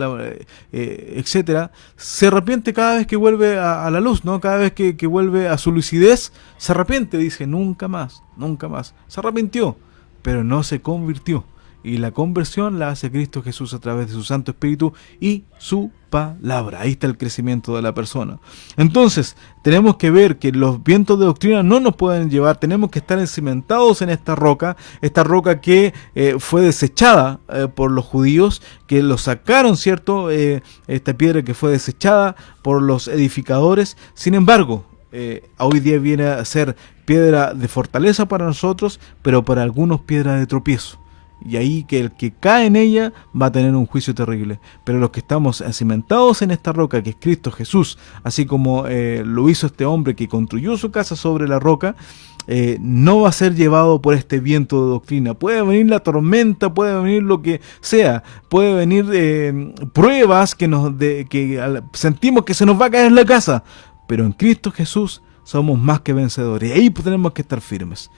etcétera, se arrepiente cada vez que vuelve a la luz, ¿no? Cada vez que vuelve a su lucidez, se arrepiente, dice, nunca más, nunca más. Se arrepintió, pero no se convirtió. Y la conversión la hace Cristo Jesús a través de su Santo Espíritu y su palabra. Ahí está el crecimiento de la persona. Entonces, tenemos que ver que los vientos de doctrina no nos pueden llevar. Tenemos que estar encimentados en esta roca que fue desechada por los judíos, que lo sacaron, ¿cierto? Esta piedra que fue desechada por los edificadores. Sin embargo, hoy día viene a ser piedra de fortaleza para nosotros, pero para algunos piedra de tropiezo. Y ahí que el que cae en ella va a tener un juicio terrible. Pero los que estamos cimentados en esta roca, que es Cristo Jesús, así como lo hizo este hombre que construyó su casa sobre la roca, no va a ser llevado por este viento de doctrina. Puede venir la tormenta, puede venir lo que sea, puede venir pruebas que sentimos que se nos va a caer la casa. Pero en Cristo Jesús somos más que vencedores. Y ahí tenemos que estar firmes.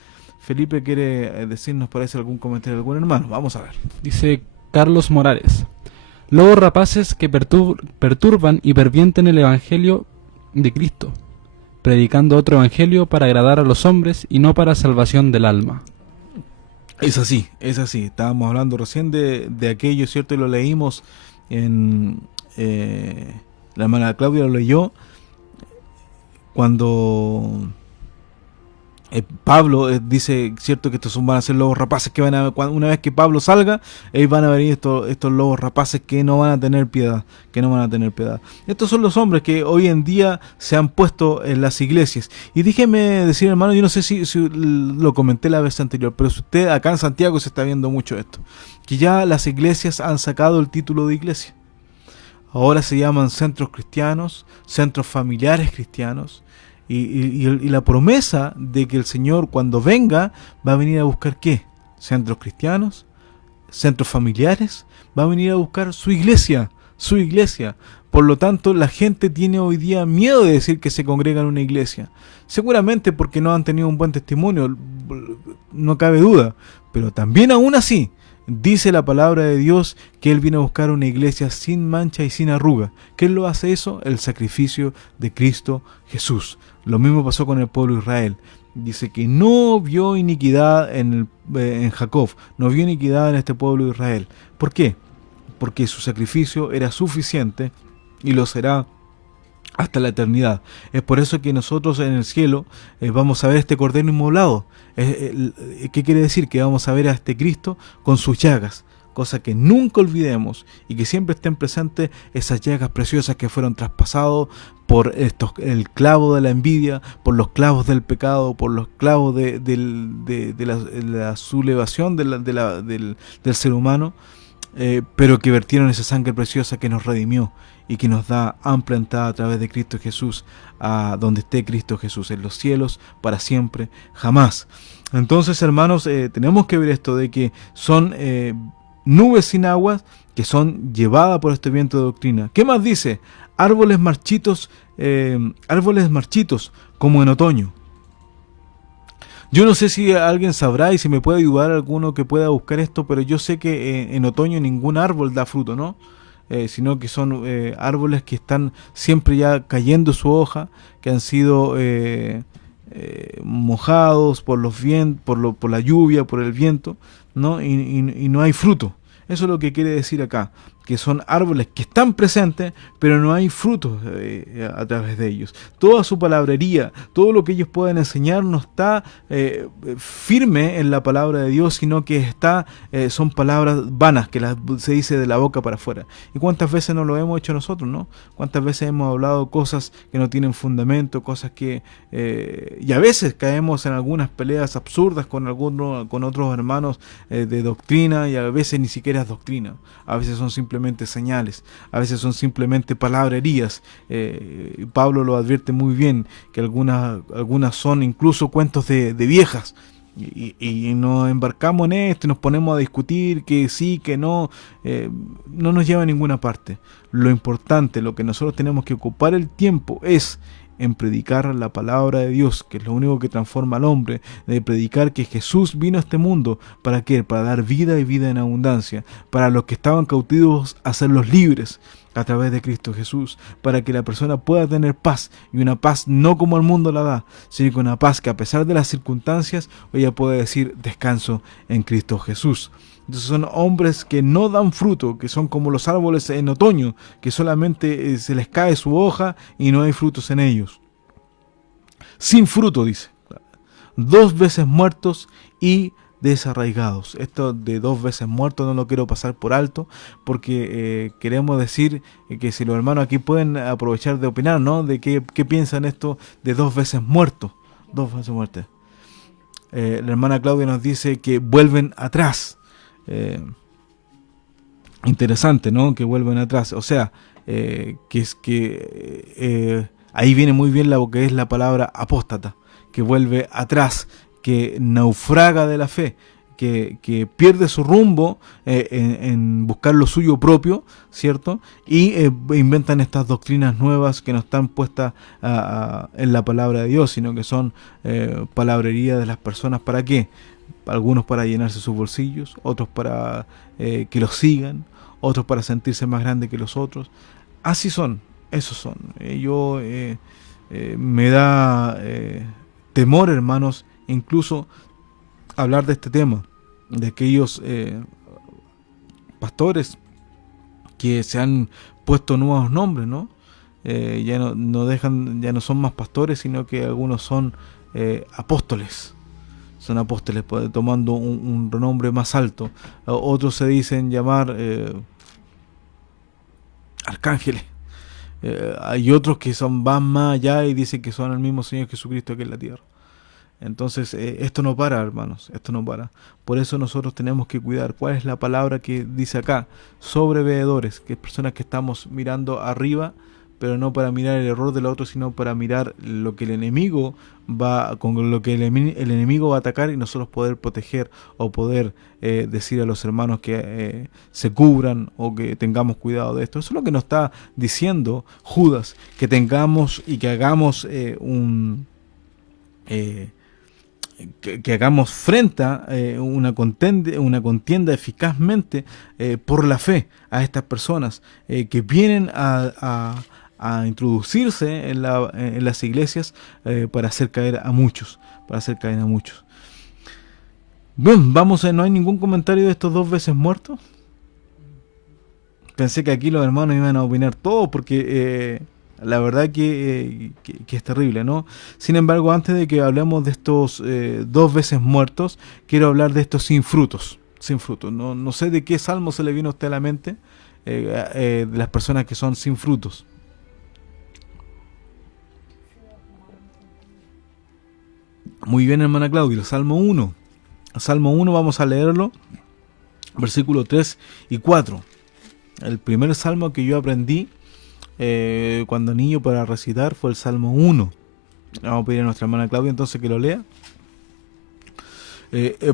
Felipe quiere decirnos, parece, algún comentario de algún hermano. Vamos a ver. Dice Carlos Morales: lobos rapaces que perturban y pervienten el evangelio de Cristo, predicando otro evangelio para agradar a los hombres y no para salvación del alma. Es así, es así. Estábamos hablando recién de aquello, ¿cierto? Y lo leímos en... la hermana Claudia lo leyó cuando... Pablo dice, cierto, que estos van a ser lobos rapaces que una vez que Pablo salga, van a venir estos lobos rapaces que no van a tener piedad, Estos son los hombres que hoy en día se han puesto en las iglesias. Y déjeme decir, hermano, yo no sé si lo comenté la vez anterior, pero si usted acá en Santiago se está viendo mucho esto, que ya las iglesias han sacado el título de iglesia. Ahora se llaman centros cristianos, centros familiares cristianos. Y la promesa de que el Señor, cuando venga, va a venir a buscar ¿qué? Centros cristianos, centros familiares, va a venir a buscar su iglesia. Por lo tanto, la gente tiene hoy día miedo de decir que se congrega en una iglesia. Seguramente porque no han tenido un buen testimonio, no cabe duda. Pero también aún así, dice la palabra de Dios que Él viene a buscar una iglesia sin mancha y sin arruga. ¿Qué lo hace eso? El sacrificio de Cristo Jesús. Lo mismo pasó con el pueblo de Israel. Dice que no vio iniquidad en Jacob, no vio iniquidad en este pueblo de Israel. ¿Por qué? Porque su sacrificio era suficiente y lo será hasta la eternidad. Es por eso que nosotros en el cielo vamos a ver este cordero inmolado. ¿Qué quiere decir? Que vamos a ver a este Cristo con sus llagas. Cosa que nunca olvidemos y que siempre estén presentes esas llagas preciosas que fueron traspasados por el clavo de la envidia, por los clavos del pecado, por los clavos de la sublevación del ser humano. pero que vertieron esa sangre preciosa que nos redimió y que nos da amplia entrada a través de Cristo Jesús, a donde esté Cristo Jesús, en los cielos, para siempre, jamás. Entonces, hermanos, tenemos que ver esto de que son nubes sin aguas que son llevadas por este viento de doctrina. ¿Qué más dice? Árboles marchitos como en otoño. Yo no sé si alguien sabrá y si me puede ayudar alguno que pueda buscar esto, pero yo sé que en otoño ningún árbol da fruto, ¿no? Sino que son árboles que están siempre ya cayendo su hoja, que han sido mojados por los por la lluvia, por el viento, ¿no? Y no hay fruto. Eso es lo que quiere decir acá, que son árboles que están presentes, pero no hay frutos a través de ellos. Toda su palabrería, todo lo que ellos pueden enseñar no está firme en la palabra de Dios, sino que son palabras vanas, que se dice de la boca para afuera. ¿Y cuántas veces no lo hemos hecho nosotros, no? ¿Cuántas veces hemos hablado cosas que no tienen fundamento, cosas que... y a veces caemos en algunas peleas absurdas con otros hermanos de doctrina, y a veces ni siquiera es doctrina. A veces son simplemente señales, a veces son simplemente palabrerías. Pablo lo advierte muy bien, que algunas son incluso cuentos de viejas. Y nos embarcamos en esto y nos ponemos a discutir que sí, que no, no nos lleva a ninguna parte. Lo importante, lo que nosotros tenemos que ocupar el tiempo es en predicar la palabra de Dios, que es lo único que transforma al hombre, de predicar que Jesús vino a este mundo, ¿para qué? Para dar vida y vida en abundancia, para los que estaban cautivos, hacerlos libres a través de Cristo Jesús, para que la persona pueda tener paz, y una paz no como el mundo la da, sino que una paz que a pesar de las circunstancias, ella puede decir descanso en Cristo Jesús. Entonces son hombres que no dan fruto, que son como los árboles en otoño, que solamente se les cae su hoja y no hay frutos en ellos. Sin fruto, dice. 2 veces muertos y desarraigados. Esto de 2 veces muertos no lo quiero pasar por alto, porque queremos decir que si los hermanos aquí pueden aprovechar de opinar, ¿no? De qué piensan esto de 2 veces muertos. 2 veces muertos. La hermana Claudia nos dice que vuelven atrás. Interesante, ¿no? Que vuelven atrás. O sea, ahí viene muy bien lo que es la palabra apóstata, que vuelve atrás, que naufraga de la fe, que pierde su rumbo en buscar lo suyo propio, ¿cierto? Y inventan estas doctrinas nuevas que no están puestas en la palabra de Dios, sino que son palabrería de las personas. ¿Para qué? Algunos para llenarse sus bolsillos, otros para que los sigan, otros para sentirse más grandes que los otros. Así son, esos son. Me da temor, hermanos, incluso hablar de este tema, de aquellos pastores que se han puesto nuevos nombres, ¿no? Ya no son más pastores, sino que algunos son apóstoles. Son apóstoles, tomando un renombre más alto. Otros se dicen llamar arcángeles. Hay otros que van más allá y dicen que son el mismo Señor Jesucristo aquí en la tierra. Entonces, esto no para, hermanos, esto no para. Por eso nosotros tenemos que cuidar. ¿Cuál es la palabra que dice acá? Sobreveedores, que es personas que estamos mirando arriba, pero no para mirar el error del otro, sino para mirar lo que el enemigo con lo que el enemigo va a atacar, y nosotros poder proteger o poder decir a los hermanos que se cubran o que tengamos cuidado de esto. Eso es lo que nos está diciendo Judas, que tengamos y que hagamos que hagamos frente a una contienda eficazmente por la fe a estas personas que vienen a introducirse en las iglesias para hacer caer a muchos, Bien, no hay ningún comentario de estos 2 veces muertos. Pensé que aquí los hermanos iban a opinar todo, porque la verdad que es terrible, ¿no? Sin embargo, antes de que hablemos de estos 2 veces muertos, quiero hablar de estos sin frutos. No sé de qué salmo se le vino a usted a la mente, de las personas que son sin frutos. Muy bien, hermana Claudia, Salmo 1. Salmo 1 vamos a leerlo. versículos 3 y 4. El primer salmo que yo aprendí cuando niño para recitar fue el Salmo 1. Vamos a pedir a nuestra hermana Claudia entonces que lo lea.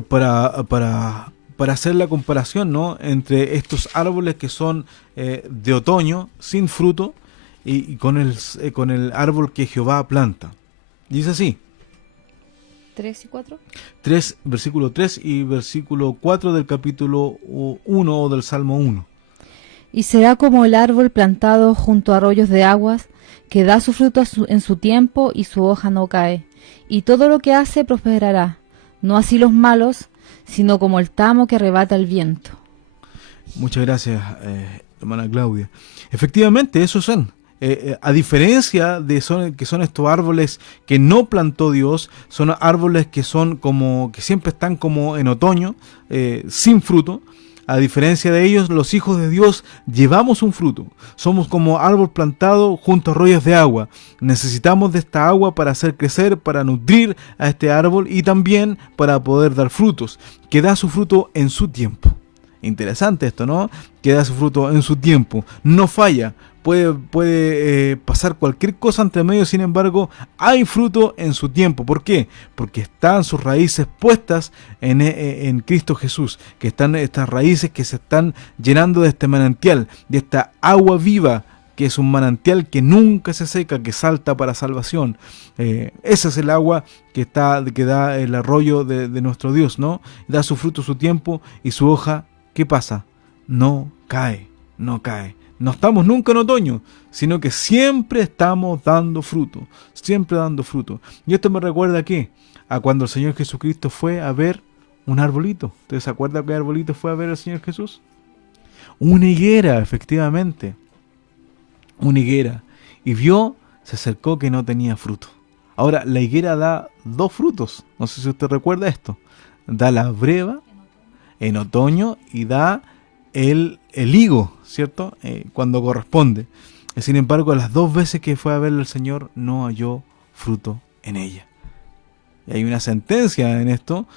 Para hacer la comparación, ¿no?, entre estos árboles que son de otoño, sin fruto, y con el árbol que Jehová planta. Dice así. 3 y 4. Versículo 3 y versículo 4 del capítulo 1 o del Salmo 1. Y será como el árbol plantado junto a arroyos de aguas, que da su fruto en su tiempo y su hoja no cae, y todo lo que hace prosperará. No así los malos, sino como el tamo que arrebata el viento. Muchas gracias, hermana Claudia. Efectivamente, esos son. A diferencia de que son estos árboles que no plantó Dios, son árboles que siempre están como en otoño, sin fruto. A diferencia de ellos, los hijos de Dios llevamos un fruto. Somos como árbol plantado junto a arroyos de agua. Necesitamos de esta agua para hacer crecer, para nutrir a este árbol y también para poder dar frutos, que da su fruto en su tiempo. Interesante esto, ¿no? Que da su fruto en su tiempo. No falla. Puede pasar cualquier cosa entre medio, sin embargo, hay fruto en su tiempo. ¿Por qué? Porque están sus raíces puestas en Cristo Jesús, que están estas raíces que se están llenando de este manantial, de esta agua viva, que es un manantial que nunca se seca, que salta para salvación. Ese es el agua que da el arroyo de nuestro Dios, ¿no? Da su fruto, su tiempo, y su hoja, ¿qué pasa? No cae. No estamos nunca en otoño, sino que siempre estamos dando fruto, siempre dando fruto. Y esto me recuerda ¿a qué? A cuando el Señor Jesucristo fue a ver un arbolito. ¿Ustedes se acuerdan qué arbolito fue a ver el Señor Jesús? Una higuera, efectivamente. Una higuera. Y se acercó que no tenía fruto. Ahora, la higuera da 2 frutos. No sé si usted recuerda esto. Da la breva en otoño y da el higo, ¿cierto? Cuando corresponde. Sin embargo, las 2 veces que fue a verle el Señor, no halló fruto en ella. Y hay una sentencia en esto,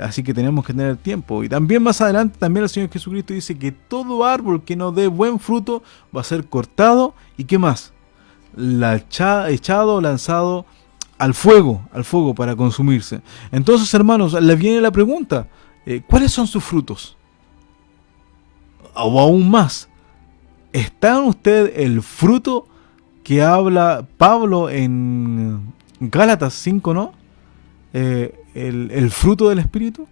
así que tenemos que tener tiempo. Y también más adelante, también el Señor Jesucristo dice que todo árbol que no dé buen fruto va a ser cortado. ¿Y qué más? Echado, lanzado al fuego para consumirse. Entonces, hermanos, le viene la pregunta, ¿cuáles son sus frutos? O aún más, ¿está en usted el fruto que habla Pablo en Gálatas 5, ¿no? El fruto del Espíritu,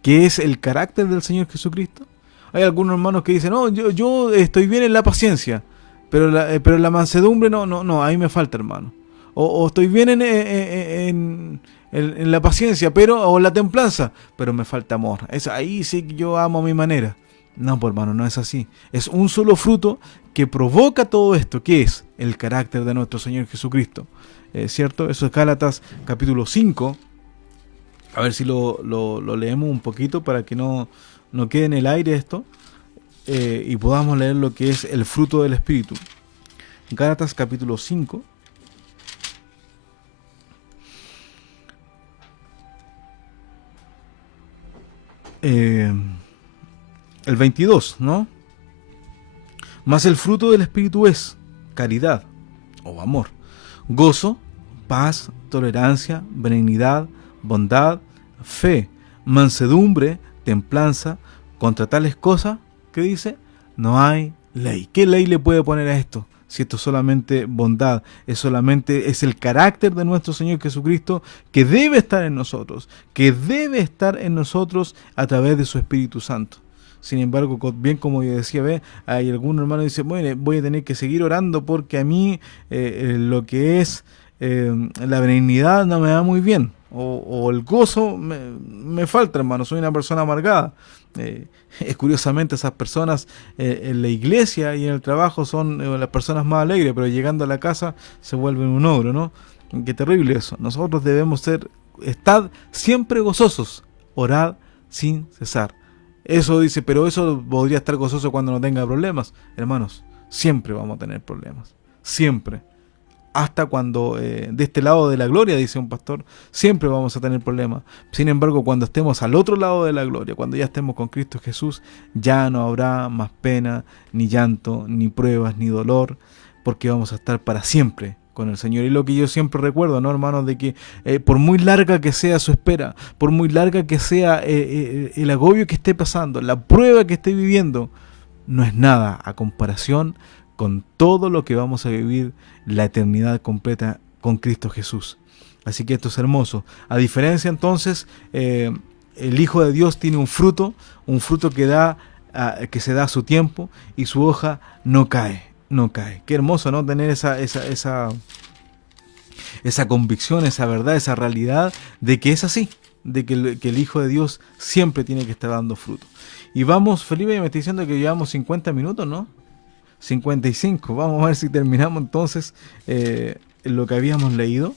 que es el carácter del Señor Jesucristo. Hay algunos hermanos que dicen, no, yo estoy bien en la paciencia, pero en la mansedumbre no, ahí me falta, hermano. O estoy bien en la paciencia, o en la templanza, pero me falta amor. Ahí sí que yo amo a mi manera. No, pues hermano, no es así. Es un solo fruto que provoca todo esto, que es el carácter de nuestro Señor Jesucristo. ¿Cierto? Eso es Gálatas capítulo 5. A ver si lo leemos un poquito para que no quede en el aire esto. Y podamos leer lo que es el fruto del Espíritu. Gálatas capítulo 5. El 22, ¿no? Mas el fruto del Espíritu es caridad o amor, gozo, paz, tolerancia, benignidad, bondad, fe, mansedumbre, templanza. Contra tales cosas, ¿qué dice? No hay ley. ¿Qué ley le puede poner a esto? Si esto es solamente bondad, es el carácter de nuestro Señor Jesucristo que debe estar en nosotros, a través de su Espíritu Santo. Sin embargo, bien como yo decía, hay algún hermano que dice, bueno, voy a tener que seguir orando porque a mí lo que es la benignidad no me va muy bien, o el gozo me falta, hermano, soy una persona amargada. Curiosamente esas personas en la iglesia y en el trabajo son las personas más alegres, pero llegando a la casa se vuelven un ogro, ¿no? Qué terrible eso. Nosotros debemos estar siempre gozosos, orad sin cesar. Eso dice, pero eso podría estar gozoso cuando no tenga problemas. Hermanos, siempre vamos a tener problemas. Siempre. hasta cuando de este lado de la gloria, dice un pastor, siempre vamos a tener problemas. Sin embargo, cuando estemos al otro lado de la gloria, cuando ya estemos con Cristo Jesús, ya no habrá más pena, ni llanto, ni pruebas, ni dolor, porque vamos a estar para siempre con el Señor. Y lo que yo siempre recuerdo, ¿no, hermanos? De que por muy larga que sea su espera, por muy larga que sea el agobio que esté pasando, la prueba que esté viviendo, no es nada a comparación con todo lo que vamos a vivir la eternidad completa con Cristo Jesús. Así que esto es hermoso. A diferencia entonces, el Hijo de Dios tiene un fruto que se da a su tiempo, y su hoja no cae. Qué hermoso, ¿no? Tener esa convicción, esa verdad, esa realidad de que es así, de que el Hijo de Dios siempre tiene que estar dando fruto. Y vamos, Felipe me está diciendo que llevamos 50 minutos, ¿no? 55. Vamos a ver si terminamos entonces lo que habíamos leído.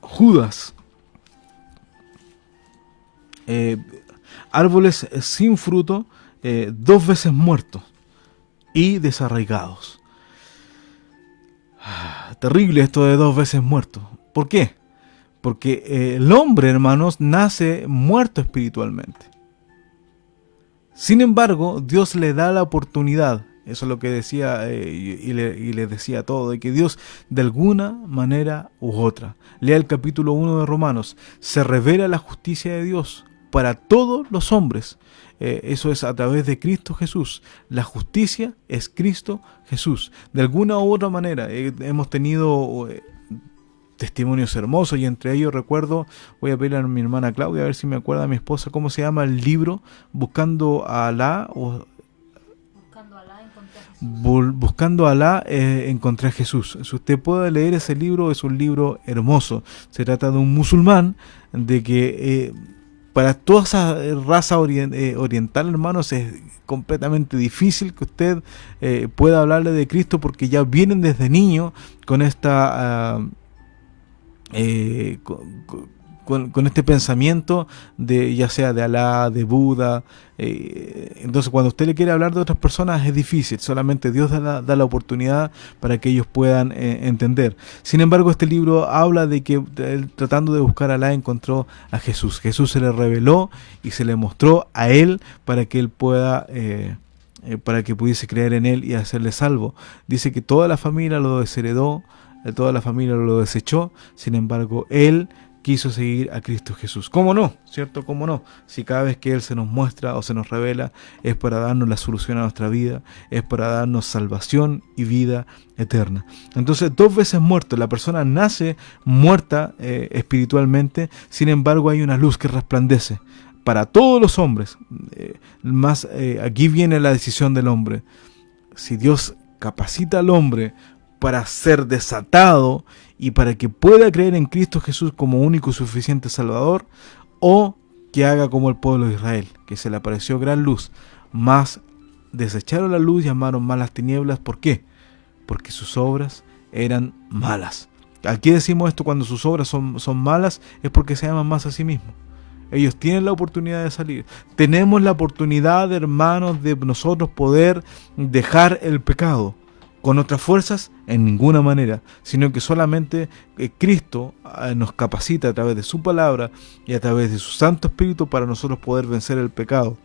Judas. Árboles sin fruto, 2 veces muertos y desarraigados. Terrible esto de 2 veces muertos. ¿Por qué? Porque el hombre, hermanos, nace muerto espiritualmente. Sin embargo, Dios le da la oportunidad, eso es lo que decía y le decía todo, de que Dios de alguna manera u otra, lea el capítulo 1 de Romanos, se revela la justicia de Dios para todos los hombres. Eso es a través de Cristo Jesús. La justicia es Cristo Jesús. De alguna u otra manera hemos tenido testimonios hermosos, y entre ellos recuerdo, voy a pedirle a mi hermana Claudia a ver si me acuerda a mi esposa cómo se llama el libro, Buscando a Alá, Buscando a Alá, encontré a Jesús. Si usted puede leer ese libro, es un libro hermoso. Se trata de un musulmán, de que para toda esa raza oriental, hermanos, es completamente difícil que usted pueda hablarle de Cristo, porque ya vienen desde niño con esta con este pensamiento de, ya sea de Alá, de Buda. Entonces cuando usted le quiere hablar de otras personas es difícil, solamente Dios da la oportunidad para que ellos puedan entender. Sin embargo, este libro habla de que él, tratando de buscar a Alá, encontró a Jesús. Jesús se le reveló y se le mostró a él para que él pueda para que pudiese creer en él y hacerle salvo. Dice que toda la familia lo desheredó, toda la familia lo desechó, sin embargo él quiso seguir a Cristo Jesús. ¿Cómo no? ¿Cierto? ¿Cómo no? Si cada vez que Él se nos muestra o se nos revela es para darnos la solución a nuestra vida, es para darnos salvación y vida eterna. Entonces, 2 veces muerto, la persona nace muerta espiritualmente, sin embargo hay una luz que resplandece para todos los hombres. Aquí viene la decisión del hombre. Si Dios capacita al hombre para ser desatado y para que pueda creer en Cristo Jesús como único y suficiente Salvador, o que haga como el pueblo de Israel, que se le apareció gran luz, mas desecharon la luz y amaron más las tinieblas. ¿Por qué? Porque sus obras eran malas. Aquí decimos esto, cuando sus obras son malas, es porque se aman más a sí mismos. Ellos tienen la oportunidad de salir. Tenemos la oportunidad, hermanos, de nosotros poder dejar el pecado. Con otras fuerzas, en ninguna manera, sino que solamente Cristo nos capacita a través de su palabra y a través de su Santo Espíritu para nosotros poder vencer el pecado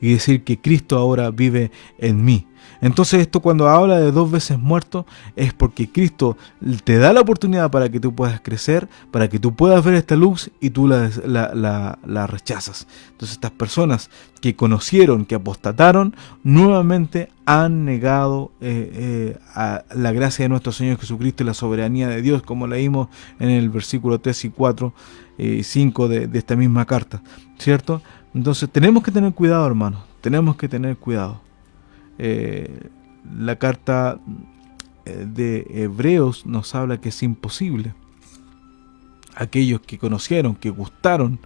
y decir que Cristo ahora vive en mí. Entonces esto, cuando habla de 2 veces muerto, es porque Cristo te da la oportunidad para que tú puedas crecer, para que tú puedas ver esta luz, y tú la rechazas. Entonces estas personas que conocieron, que apostataron, nuevamente han negado a la gracia de nuestro Señor Jesucristo y la soberanía de Dios, como leímos en el versículo 3 y 4 y 5 de esta misma carta, ¿cierto? Entonces tenemos que tener cuidado, hermanos, tenemos que tener cuidado. La carta de Hebreos nos habla que es imposible. Aquellos que conocieron, que gustaron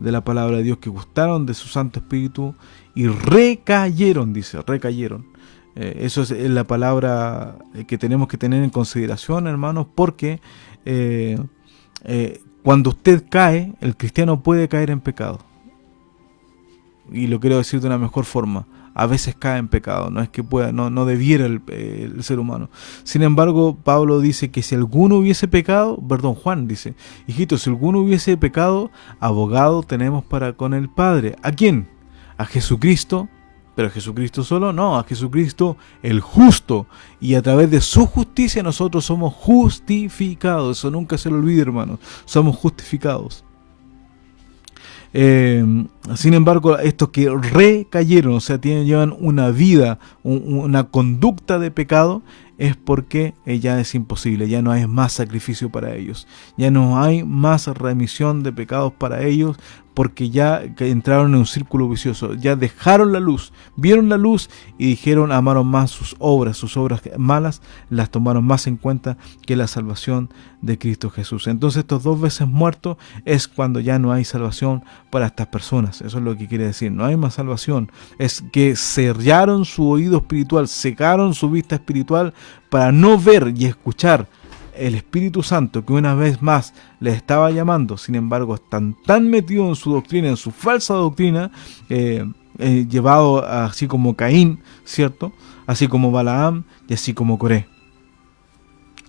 de la palabra de Dios, que gustaron de su Santo Espíritu y recayeron, dice, recayeron. Eso es la palabra que tenemos que tener en consideración, hermanos, porque cuando usted cae, el cristiano puede caer en pecado. Y lo quiero decir de una mejor forma. a veces cae en pecado, no es que pueda, no debiera el ser humano. Sin embargo, Pablo dice que si alguno hubiese pecado, Juan dice, hijito, si alguno hubiese pecado, abogado tenemos para con el Padre. ¿A quién? A Jesucristo. Pero Jesucristo solo, no, a Jesucristo el justo, y a través de su justicia nosotros somos justificados. Eso nunca se lo olvide, hermanos, somos justificados. Sin embargo, estos que recayeron, o sea, llevan una vida, una conducta de pecado, es porque ya es imposible, ya no hay más sacrificio para ellos, ya no hay más remisión de pecados para ellos, porque ya entraron en un círculo vicioso, ya dejaron la luz, vieron la luz y dijeron, amaron más sus obras malas, las tomaron más en cuenta que la salvación de Cristo Jesús. Entonces estos 2 veces muertos es cuando ya no hay salvación para estas personas. Eso es lo que quiere decir, no hay más salvación, es que cerraron su oído espiritual, cegaron su vista espiritual para no ver y escuchar el Espíritu Santo, que una vez más les estaba llamando. Sin embargo, están tan metidos en su doctrina, en su falsa doctrina, llevado así como Caín, ¿cierto? Así como Balaam y así como Coré.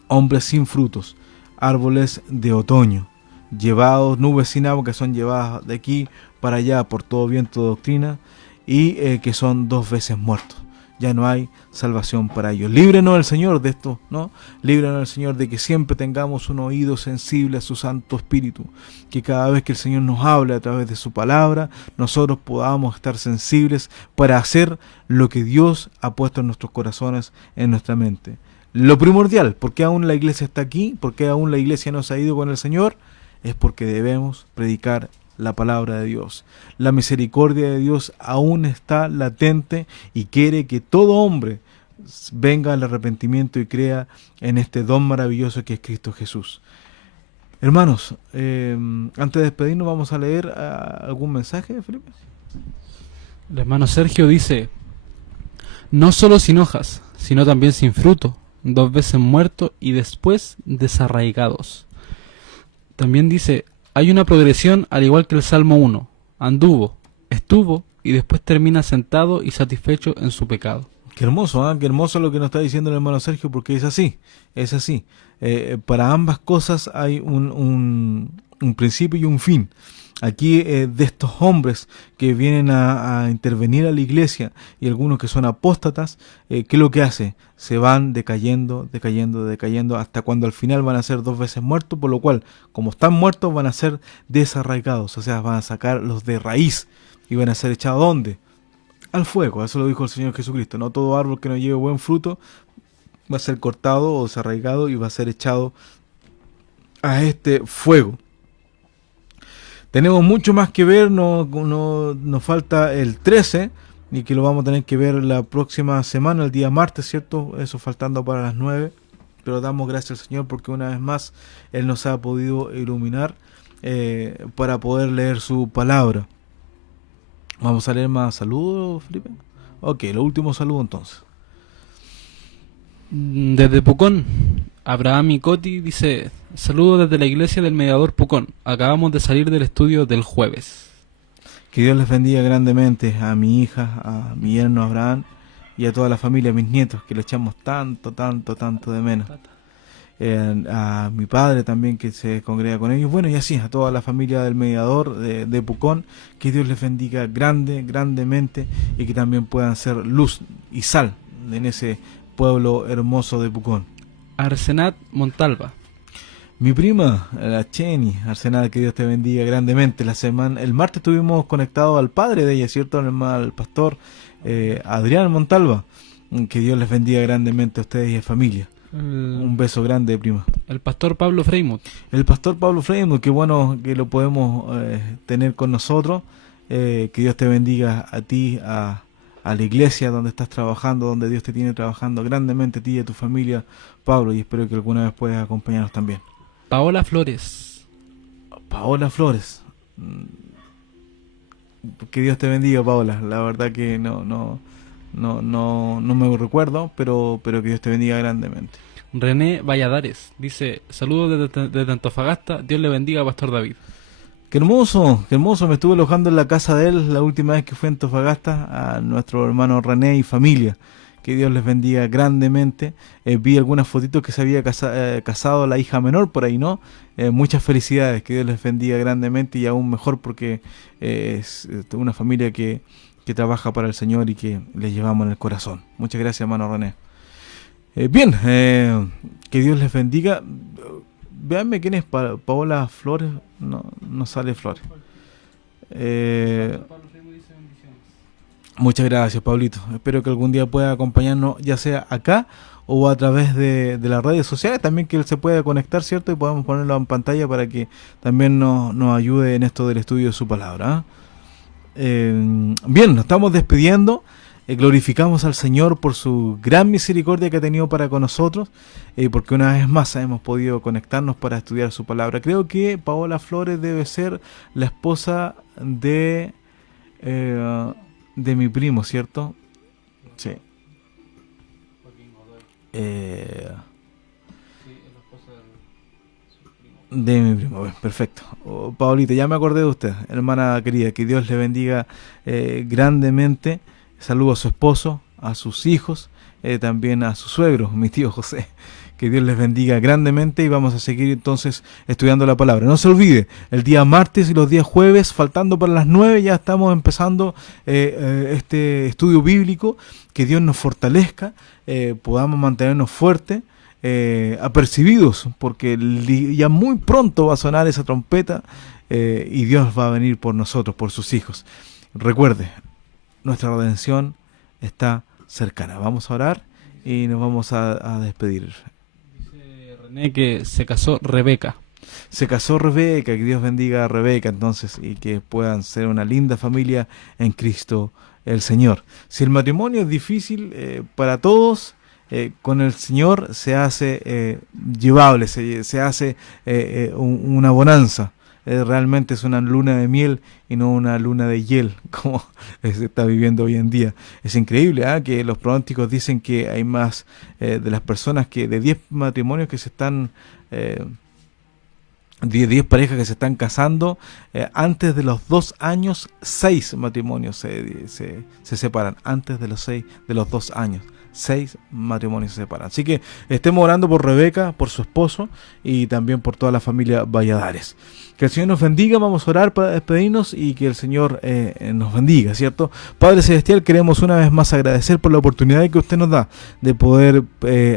Hombres sin frutos, árboles de otoño, llevados, nubes sin agua, que son llevadas de aquí para allá por todo viento de doctrina, y que son 2 veces muertos. Ya no hay salvación para ellos. Líbrenos el Señor de esto, ¿no? Líbrenos el Señor de que siempre tengamos un oído sensible a su Santo Espíritu. Que cada vez que el Señor nos hable a través de su palabra, nosotros podamos estar sensibles para hacer lo que Dios ha puesto en nuestros corazones, en nuestra mente. Lo primordial, ¿por qué aún la iglesia está aquí? ¿Por qué aún la iglesia no se ha ido con el Señor? Es porque debemos predicar la palabra de Dios. La misericordia de Dios aún está latente y quiere que todo hombre venga al arrepentimiento y crea en este don maravilloso que es Cristo Jesús. Hermanos, antes de despedirnos vamos a leer algún mensaje, Felipe. El hermano Sergio dice: no solo sin hojas, sino también sin fruto, 2 veces muertos y después desarraigados. También dice: hay una progresión al igual que el Salmo 1. Anduvo, estuvo y después termina sentado y satisfecho en su pecado. Qué hermoso, qué hermoso lo que nos está diciendo el hermano Sergio, porque es así, es así. Para ambas cosas hay un principio y un fin. Aquí de estos hombres que vienen a intervenir a la iglesia y algunos que son apóstatas, ¿qué es lo que hace? Se van decayendo hasta cuando al final van a ser 2 veces muertos, por lo cual, como están muertos, van a ser desarraigados, o sea, van a sacarlos de raíz y van a ser echados ¿dónde? Al fuego. Eso lo dijo el Señor Jesucristo. No todo árbol que no lleve buen fruto va a ser cortado o desarraigado y va a ser echado a este fuego. Tenemos mucho más que ver, nos falta el 13 y que lo vamos a tener que ver la próxima semana, el día martes, ¿cierto? Eso faltando para las 9, pero damos gracias al Señor porque una vez más Él nos ha podido iluminar para poder leer su palabra. Vamos a leer más saludos, Felipe. Ok, lo último saludo entonces. Desde Pucón, Abraham Icoti dice: saludos desde la iglesia del Mediador Pucón. Acabamos de salir del estudio del jueves. Que Dios les bendiga grandemente a mi hija, a mi yerno Abraham y a toda la familia, a mis nietos, que le echamos tanto de menos. A mi padre también, que se congrega con ellos. Bueno, y así a toda la familia del Mediador de Pucón. Que Dios les bendiga grandemente y que también puedan ser luz y sal en ese pueblo hermoso de Pucón. Arsenat Montalva. Mi prima, la Cheni, Arsenal, que Dios te bendiga grandemente. El martes estuvimos conectados al padre de ella, ¿cierto? Al pastor Adrián Montalva. Que Dios les bendiga grandemente a ustedes y a familia. Un beso grande, prima. El pastor Pablo Freimut. El pastor Pablo Freimut, qué bueno que lo podemos tener con nosotros. Que Dios te bendiga a ti, a la iglesia donde estás trabajando, donde Dios te tiene trabajando grandemente a ti y a tu familia, Pablo, y espero que alguna vez puedas acompañarnos también. Paola Flores. Paola Flores. Que Dios te bendiga, Paola. La verdad que no me recuerdo, pero que Dios te bendiga grandemente. René Valladares dice: saludos desde Antofagasta, Dios le bendiga a Pastor David. qué hermoso, me estuve alojando en la casa de él la última vez que fui a Antofagasta, a nuestro hermano René y familia. Que Dios les bendiga grandemente. Vi algunas fotitos que se había casado la hija menor por ahí, ¿no? Muchas felicidades, que Dios les bendiga grandemente y aún mejor porque es una familia que trabaja para el Señor y que le llevamos en el corazón. Muchas gracias, hermano René. Bien, que Dios les bendiga. Véanme quién es Paola Flores. No sale Flores. Muchas gracias, Pablito. Espero que algún día pueda acompañarnos, ya sea acá o a través de las redes sociales, también que él se pueda conectar, ¿cierto? Y podemos ponerlo en pantalla para que también nos ayude en esto del estudio de su palabra. Bien, nos estamos despidiendo. Glorificamos al Señor por su gran misericordia que ha tenido para con nosotros, porque una vez más hemos podido conectarnos para estudiar su palabra. Creo que Paola Flores debe ser la esposa de mi primo, ¿cierto? Sí. De mi primo, bueno, perfecto. Paulita, ya me acordé de usted, hermana querida, que Dios le bendiga grandemente. Saludo a su esposo, a sus hijos, también a su suegro, mi tío José. Que Dios les bendiga grandemente y vamos a seguir entonces estudiando la palabra. No se olvide, el día martes y los días jueves, faltando para las 9, ya estamos empezando este estudio bíblico. Que Dios nos fortalezca, podamos mantenernos fuertes, apercibidos, porque ya muy pronto va a sonar esa trompeta y Dios va a venir por nosotros, por sus hijos. Recuerde, nuestra redención está cercana. Vamos a orar y nos vamos a despedir. Dice René que se casó Rebeca. Se casó Rebeca, que Dios bendiga a Rebeca entonces y que puedan ser una linda familia en Cristo el Señor. Si el matrimonio es difícil para todos, con el Señor se hace llevable, se hace una bonanza. Realmente es una luna de miel y no una luna de hiel como se está viviendo hoy en día. Es increíble que los pronósticos dicen que hay más de las personas que de 10 matrimonios que se están 10 parejas que se están casando, antes de los 2 años 6 matrimonios se separan. Antes de los 2 años 6 matrimonios se separan. Así que estemos orando por Rebeca, por su esposo y también por toda la familia Valladares. Que el Señor nos bendiga, vamos a orar para despedirnos y que el Señor nos bendiga, ¿cierto? Padre Celestial, queremos una vez más agradecer por la oportunidad que usted nos da de poder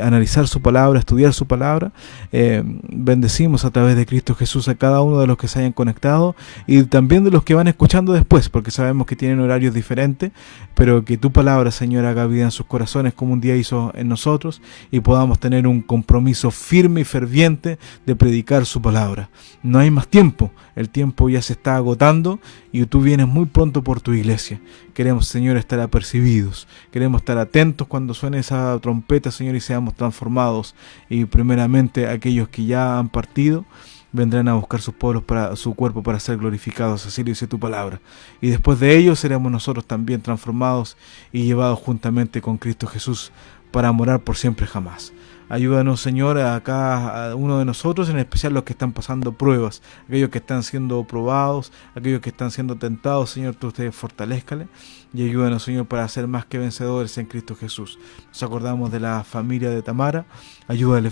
analizar su palabra, estudiar su palabra. Bendecimos a través de Cristo Jesús a cada uno de los que se hayan conectado y también de los que van escuchando después, porque sabemos que tienen horarios diferentes, pero que tu palabra, Señor, haga vida en sus corazones como un día hizo en nosotros y podamos tener un compromiso firme y ferviente de predicar su palabra. No hay más tiempo. El tiempo ya se está agotando y tú vienes muy pronto por tu iglesia. Queremos, Señor, estar apercibidos. Queremos estar atentos cuando suene esa trompeta, Señor, y seamos transformados. Y primeramente aquellos que ya han partido vendrán a buscar sus pueblos para su cuerpo para ser glorificados, así lo dice tu palabra. Y después de ellos seremos nosotros también transformados y llevados juntamente con Cristo Jesús para morar por siempre jamás. Ayúdanos, Señor, a cada uno de nosotros, en especial los que están pasando pruebas, aquellos que están siendo probados, aquellos que están siendo tentados, Señor, tú ustedes fortalézcale y ayúdanos, Señor, para ser más que vencedores en Cristo Jesús. Nos acordamos de la familia de Tamara, ayúdale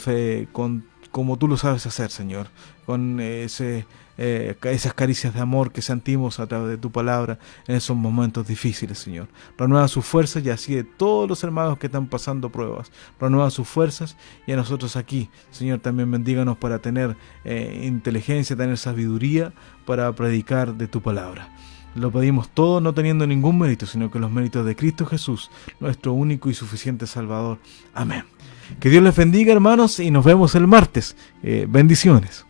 como tú lo sabes hacer, Señor, con esas caricias de amor que sentimos a través de tu palabra en esos momentos difíciles, Señor. Renueva sus fuerzas y así de todos los hermanos que están pasando pruebas. Renueva sus fuerzas y a nosotros aquí, Señor, también bendíganos para tener inteligencia, tener sabiduría para predicar de tu palabra. Lo pedimos todo no teniendo ningún mérito, sino que los méritos de Cristo Jesús, nuestro único y suficiente Salvador. Amén. Que Dios les bendiga, hermanos, y nos vemos el martes. Bendiciones.